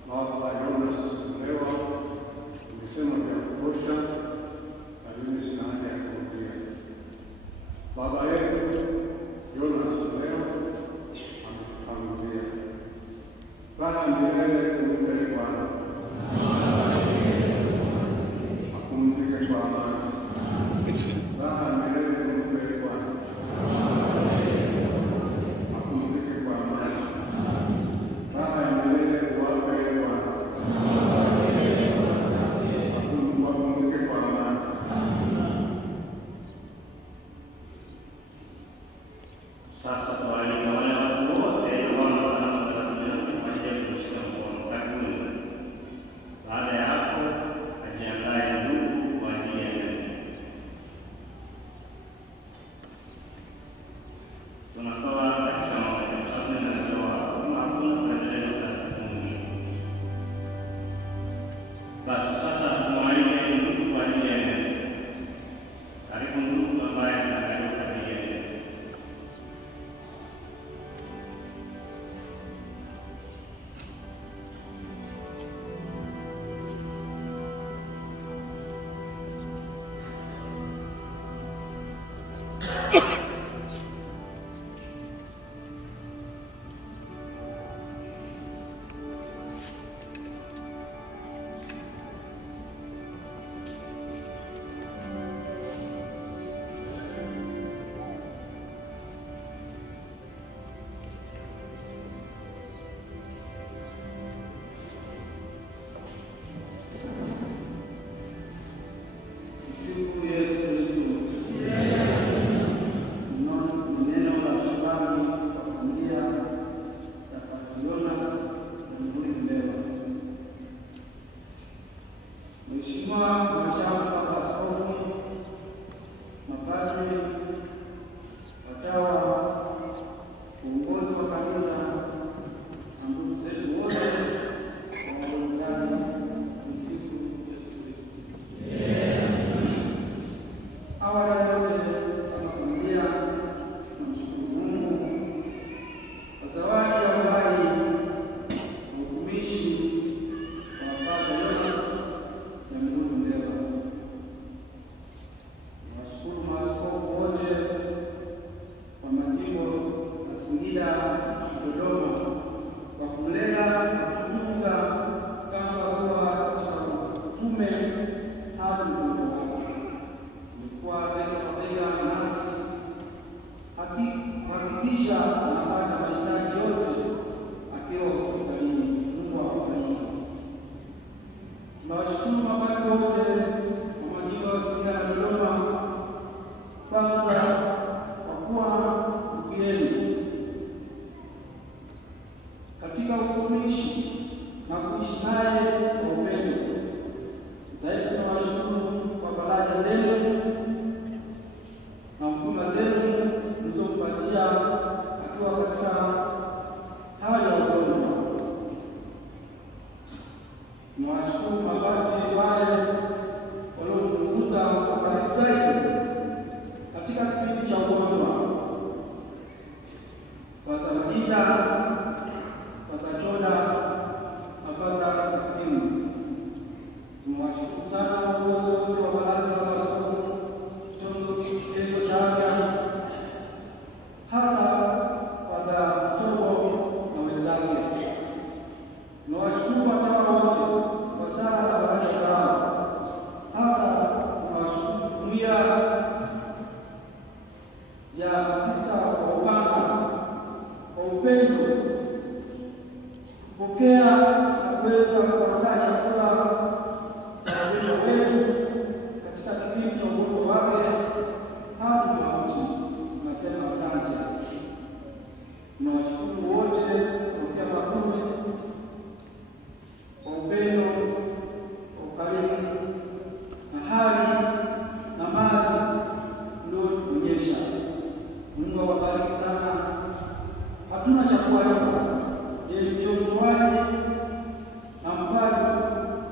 Baba Jonas Mlewa nimesema vya kutosha, lakini sina haja ya kurudia. Baba yetu Jonas Mlewa ametutangulia. Raha milele kumpe Bwana. Apumzike kwa amani. Raha milele kumpe Bwana. Apumzike kwa amani. Raha milele kuwape Bwana. Apumzike kwa amani. Sasa kwa wale watu wote ambao salamu za rambirambi kwa ajili ya kushika mkono, karibuni. Baada ya hapo, ajiandae ndugu kwa ajili ya neno. Tunatoa katika moja kwa sababu tunatoa hakuna kuendelea na mwingine. Basi sasa tumwalike ndugu kwa ajili ya neno. Karibu ndugu ambaye anataka kwa ajili ya neno. Msifu Yesu Kristo. Neno la shukrani kwa familia ya Padre Jonas Mlewa. Mheshimiwa Mhashamu Baba Askofu, mapadri, watawa, uongozi wa kanisa na ndugu zetu wote waombolezaji, msifu Yesu Kristo. Awali ya yote, kama familia tunamshukuru Mungu kwa zawadi ya uhai na utumishi wa Padre Jonas Mlewa. Nawashukuru maaskofu wote wa majimbo ya Singida na Dodoma kwa kumlea na kutunza kama barua cha utume hadi mwisho. Kwa bega kwa bega nasi hakikisha anapata mahitaji yote akiwa hospitalini. Mungu awabariki. Tunawashukuru Nawashukuru mapadri wote wa majimbo ya Singida na Dodoma, kwanza kwa kuwa ndugu yenu katika utumishi na kuishi naye kwa upendo. Zaidi tunawashukuru kwa faraja zenu na huduma zenu mlizompatia akiwa katika hali ya ugonjwa. Tunawashukuru mapadri wale waliopunguza kwa karibu zaidi katika kipindi cha ugonjwa, Padre Malinda, Padre Choda na Padre Hakimu. Tunawashukuru sana viongozi wote wa baraza la maaskofu, kitengo cha afya, hasa Padre Chobo na wenzake. Tunawashukuru watawa wote kwa sala na baraka zao, hasa tunawashukuru jumuiya ya masista wa upanga kwa upendo kupokea na kuweza kuandaa chakula cha wageni wetu katika kipindi cha ugonjwa wake hadi mauti. Tunasema asante. Tunawashukuru wote kupokea makumi kwa upendo, kwa ukarimu na hali na mali mliotuonyesha. Mungu awabariki sana. Hatuna cha kuwalipa, yeye ndio mtoaji na mpaji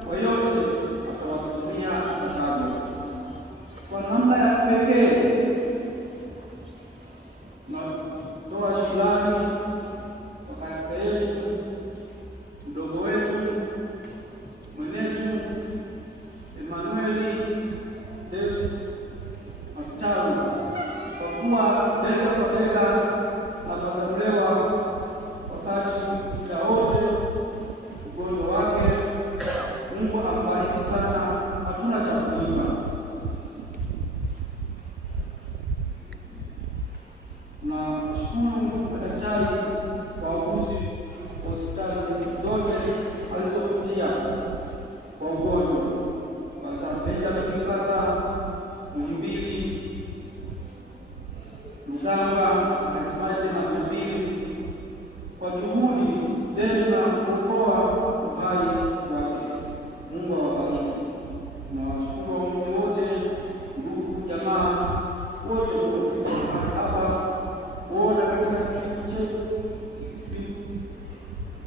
kwa yote, atawatumia kitabu kwa namna ya pekee. Na toa shukrani kwa kaka yetu, mdogo wetu, mwenetu Emmanuel Deus Mataru kwa kuwa bega kwa bega na kutolewa wakati muda wote ugonjwa wake. Mungu ambariki sana, hatuna cha kulipa. Tunashukuru madaktari, wauguzi wa hospitali zote walizopitia kwa ugonjwa, kwanza Benjamin Mkapa, Muhimbili, Mgamba, Majimaji na Muhimbili, kwa juhudi zenu na kuokoa uhai wake. Mungu awabariki. Tunawashukuru waumini wote, ndugu jamaa wote waliofika hapa kuona katika kipindi chetu,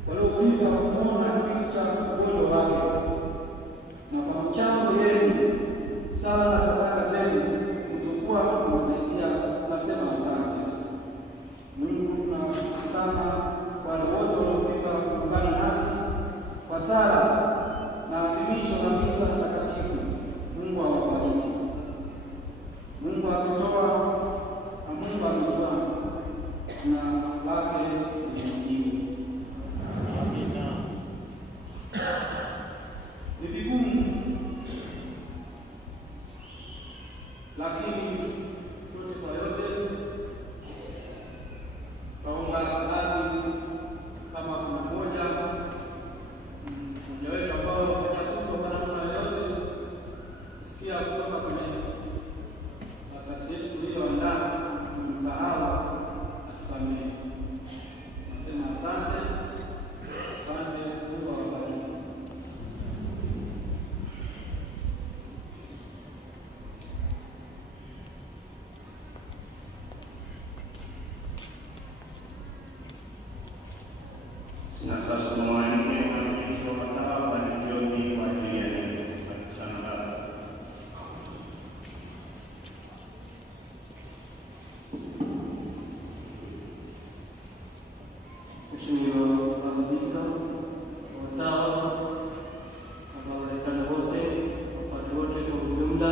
waliofika kuona kipindi cha ugonjwa wake, na kwa mchango yenu, sala na sadaka zenu mlizokuwa kumsaidia, nasema asante. Mungu tunawashukuru sana wale wote waliofika kuungana nasi kwa sala na adhimisho la misa takatifu. Mungu awabariki. Mungu ametoa na Mungu ametoa, na lake limejibu. Amina. Ni vigumu, lakini yote kwa yote taomba radhi kama kuna mmoja wetu ambao hajakufa kwa namna yoyote, kusikia kutoka kwenye kazi yetu tuliyoandaa tumsahau, atusamehe. Nasema asante, asante. Mungu awabariki. Na sasa tunawaelekea Wakristo watawa na jioni kwa ajili ya neno sana. Mheshimiwa Mabika, watawa, Wamarekani wote, wapadi wote kwa ujumla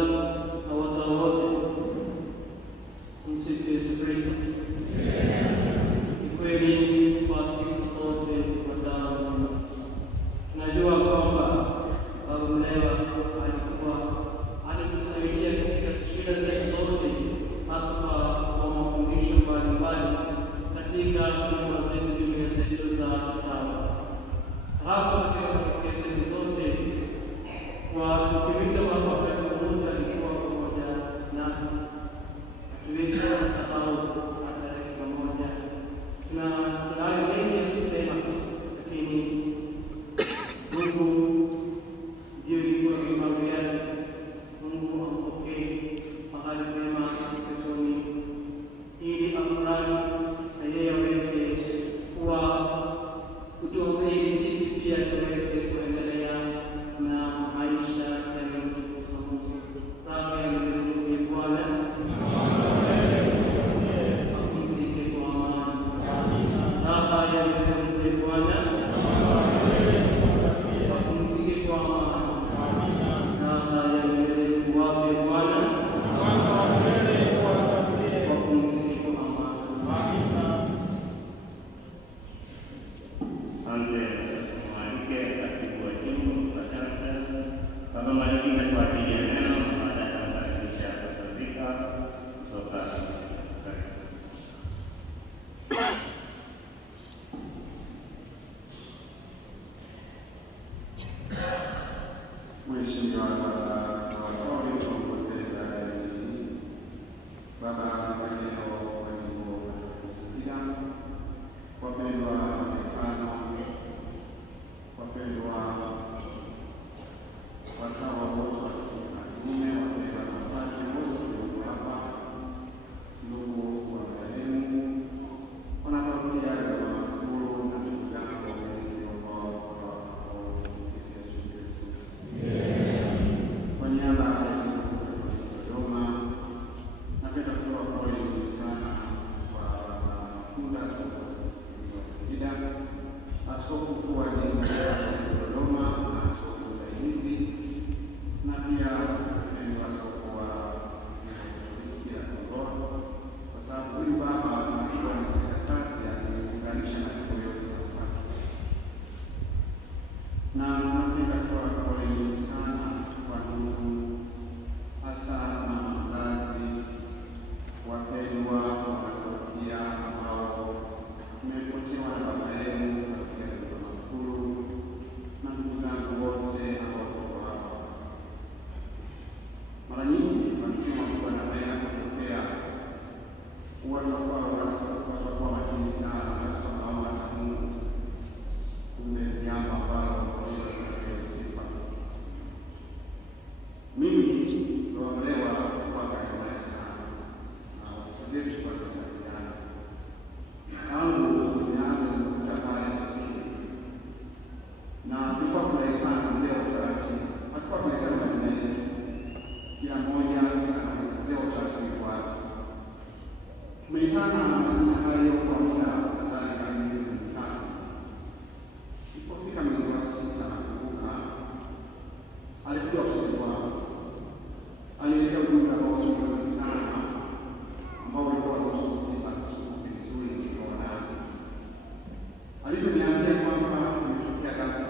na watawa wote, tumsifu Yesu Kristo. Ni kweli kwa sisi sote watawa tunajua kwamba Baba Mlewa alikuwa alitusaidia katika shida zetu zote, hasa kwa mafundisho mbalimbali katika nyumba zetu, jumuiya zetu za watawa, hasa katika katekesi zote kwa tukifika hapa wakati mmoja alikuwa pamoja nasi, hatuwezi kusahau hata dakika moja. Tunayo mengi ya kusema, lakini Mungu ndio ilikuwa mipango yake. Mungu ampokee mahali pema peponi ili afurahi na yeye aweze kuwa kutuombea sisi pia tuweze kuendelea na maisha yanayomtukuza Mungu. Raha ya milele ya Bwana apumzike kwa amani. Raha ya milele ya Bwana apumzike kwa amani. Raha ya milele wape Bwana apumzike kwa amani. Asante mwanamke katibu wa jimbo la Chansa. Baba Malkia kwa ajili ya neno baada ya kumkaribisha Afrika kutoka Mheshimiwa Wakoli tuongoze Baba maneno wa jimbo la Singida, wapendwa mifano, wapendwa watawa wote wa kiume, wapendwa mapadri wote walioko hapa, ndugu wa marehemu, wanapamoja na wakuu na ndugu zangu walioko siku ya Yesu Kristo. Kwa niaba ya Dodoma, napenda kutoa pole nyingi sana kwa Mkunda Askofu wa Singida, askofu mkuu wa jimbo la Dodoma na askofu msaidizi, na pia askofu wa Katoliki ya Tabora, kwa sababu huyu baba alikuwa anafanya kazi ya kuunganisha na mambo yote matatu. Na tunapenda kutoa pole nyingi sana kwa ndugu, hasa na wazazi, wapendwa wanatokea ambao tumepotewa na baba yenu katika Makuru, na ndugu zangu wote ambao wako hapa. Mara nyingi matukio makubwa yanaweza kutokea, huwa tunapaswa kuwa makini sana, hasa kama hata Mungu kumbe jambo ambalo tunaweza sifa. Mimi ndio mlewa kwa karibu sana na wasije tukapata kujadiliana. Tangu nianze kukuta pale msingi na tulikuwa tunaitana mzee wa utaratibu, hatukuwa tunaitana majina yetu, kila mmoja anaweza mzee wa utaratibu wake. Tumeitana majina hayo kwa muda wa miezi mitatu. Ilipofika mwezi wa 6 nakumbuka alikuja ofisini kwangu, aliletea ujumbe ambao si mzuri sana, ambao ulikuwa unahusu msiba vizuri msiona. Aliponiambia kwamba imetokea ghafla,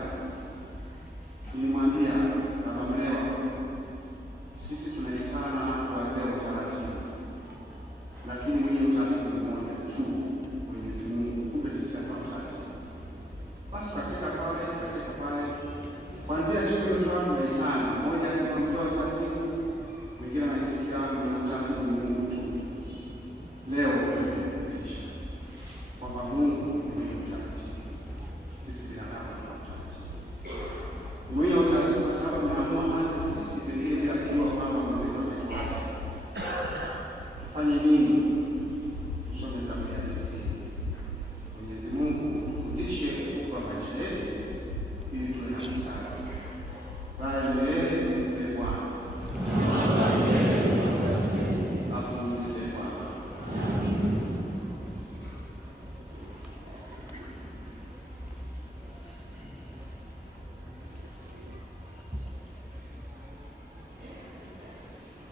nilimwambia baba mlewa, sisi tunaitana wazee wa utaratibu, lakini mwenye utaratibu mmoja tu, Mwenyezi Mungu, kumbe sisi hapa utaratibu. Basi katika pale kuanzia siku hiyo tunaitana, mmoja asema mzee wa utaratibu, mwingine anaitikia mwenye utaratibu ni Mungu tu. Leo tunathibitisha kwamba Mungu ni mwenye utaratibu, sisi binadamu tuna utaratibu. Mwenye utaratibu kwa sababu tunaamua hata sisi pengine bila kujua kwamba mzee wa utaratibu. Tufanye nini? Tusome Zaburi ya 90. Mwenyezi Mungu tufundishe kwa maisha yetu ili tuwe na msaada. Raha ya milele ya Bwana apumzike Bwana.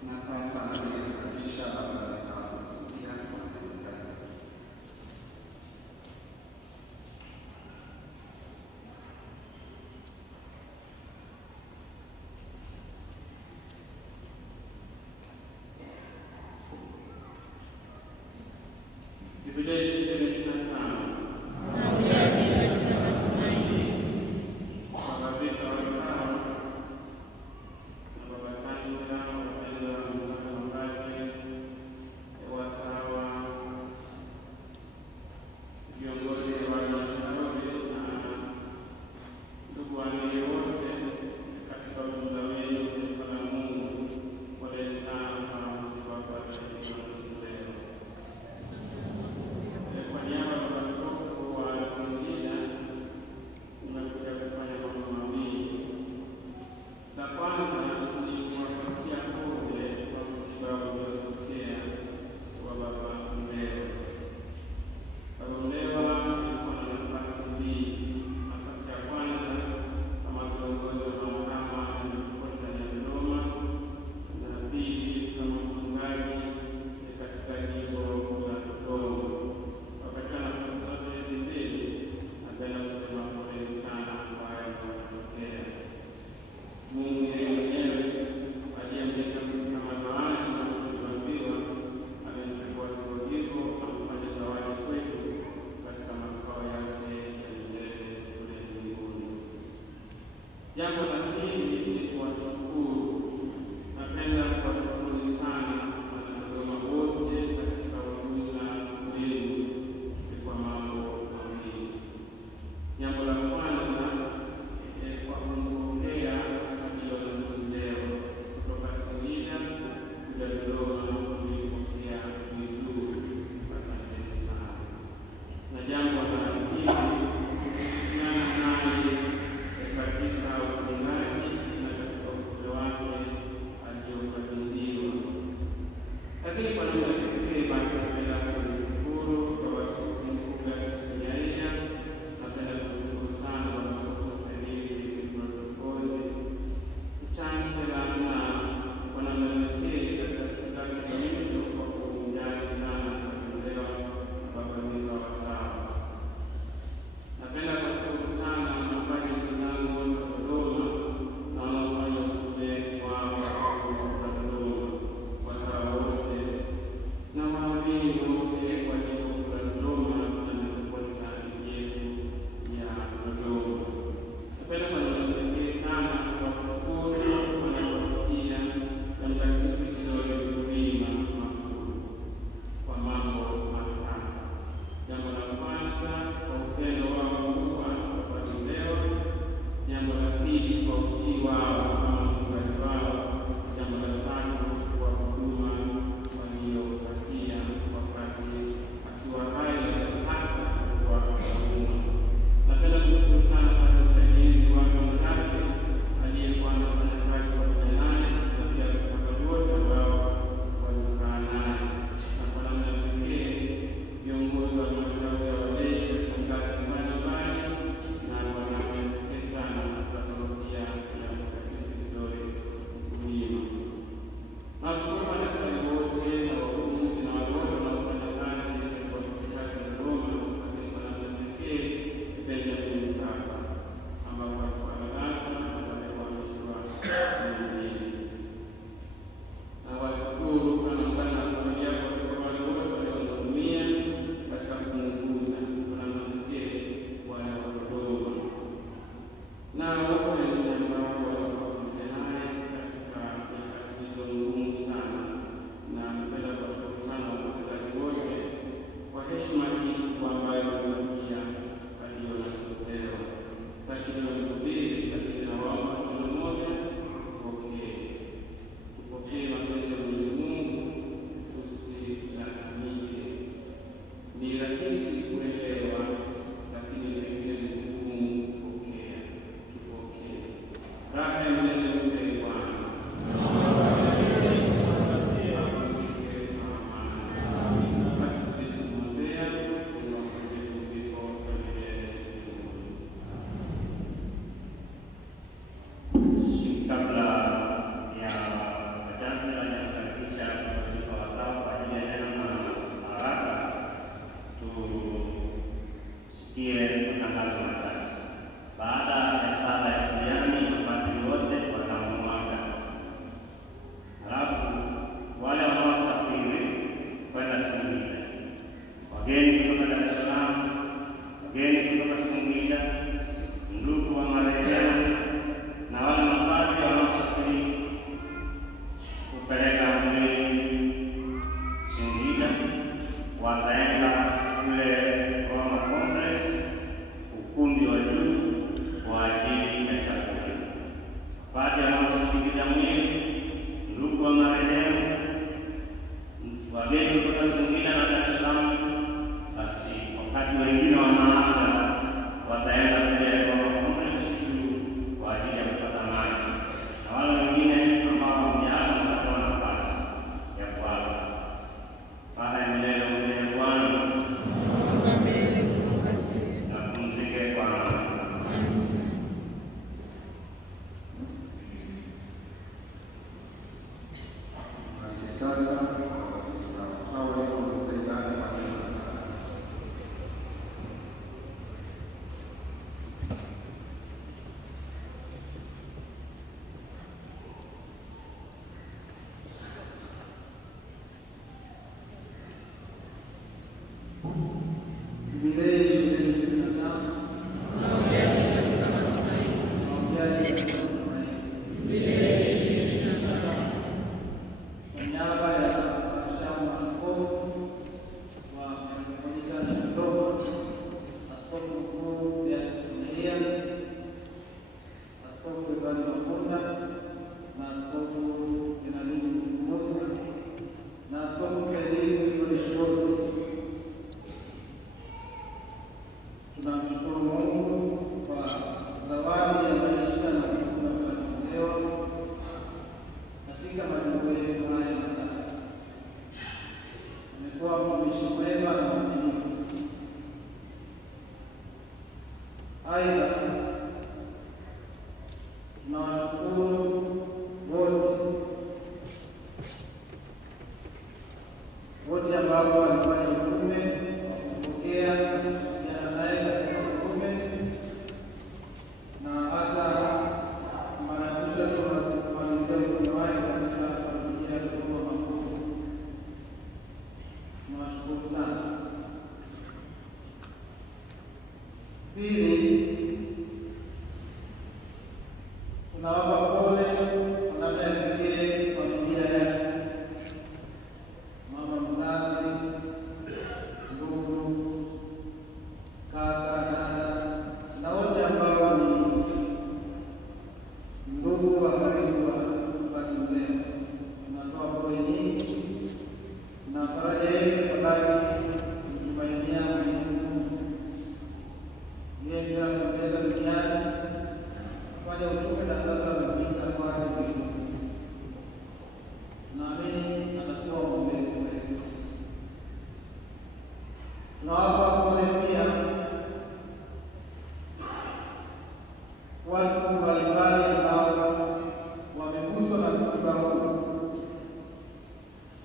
Na sasa nakaribisha baba kusikia kwa kuendelea. Jubilei 25. Wakafika wenzao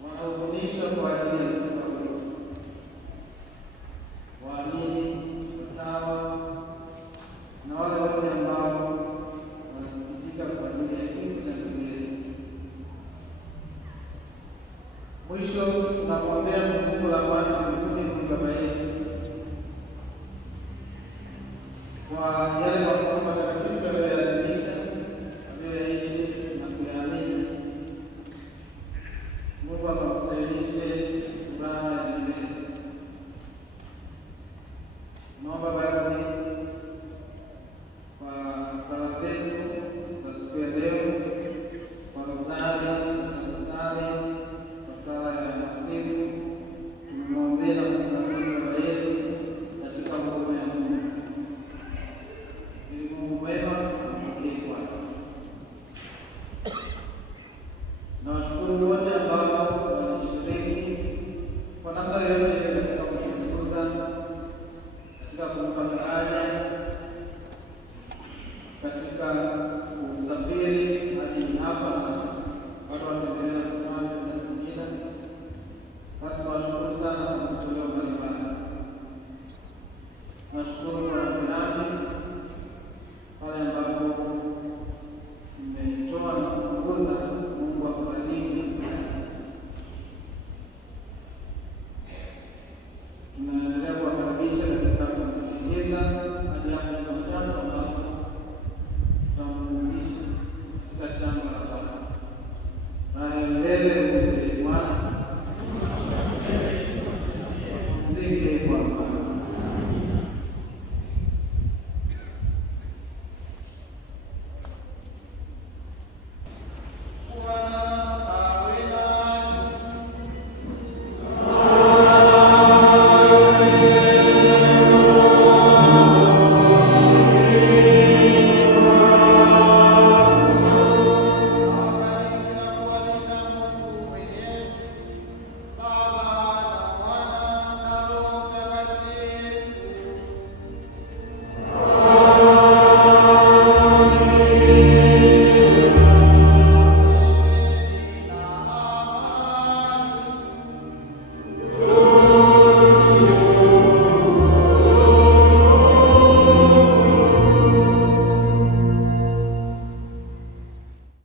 wanaofundisha kwa ajili ya msiba huu, waamini, watawa na wale wote ambao wanasikitika kwa ajili ya kifo cha ndugu yetu. Mwisho tunamwombea pumziko la amani mbinguni kwa baba yetu, kwa yale mafumbo matakatifu aliyoyaadhimisha, aliyoyaishi na kuyaamini. Mungu akamstahilishe furaha ya milele. Naomba basi kwa sala zetu za siku ya leo, kwa rozari na kusali kwa sala ya masifu, tumwombee na kumkabidhi baba yetu katika ngome ya Mungu. Ili Mungu mwema ampokee kwake. Na washukuru wote ambao walishiriki kwa namna yoyote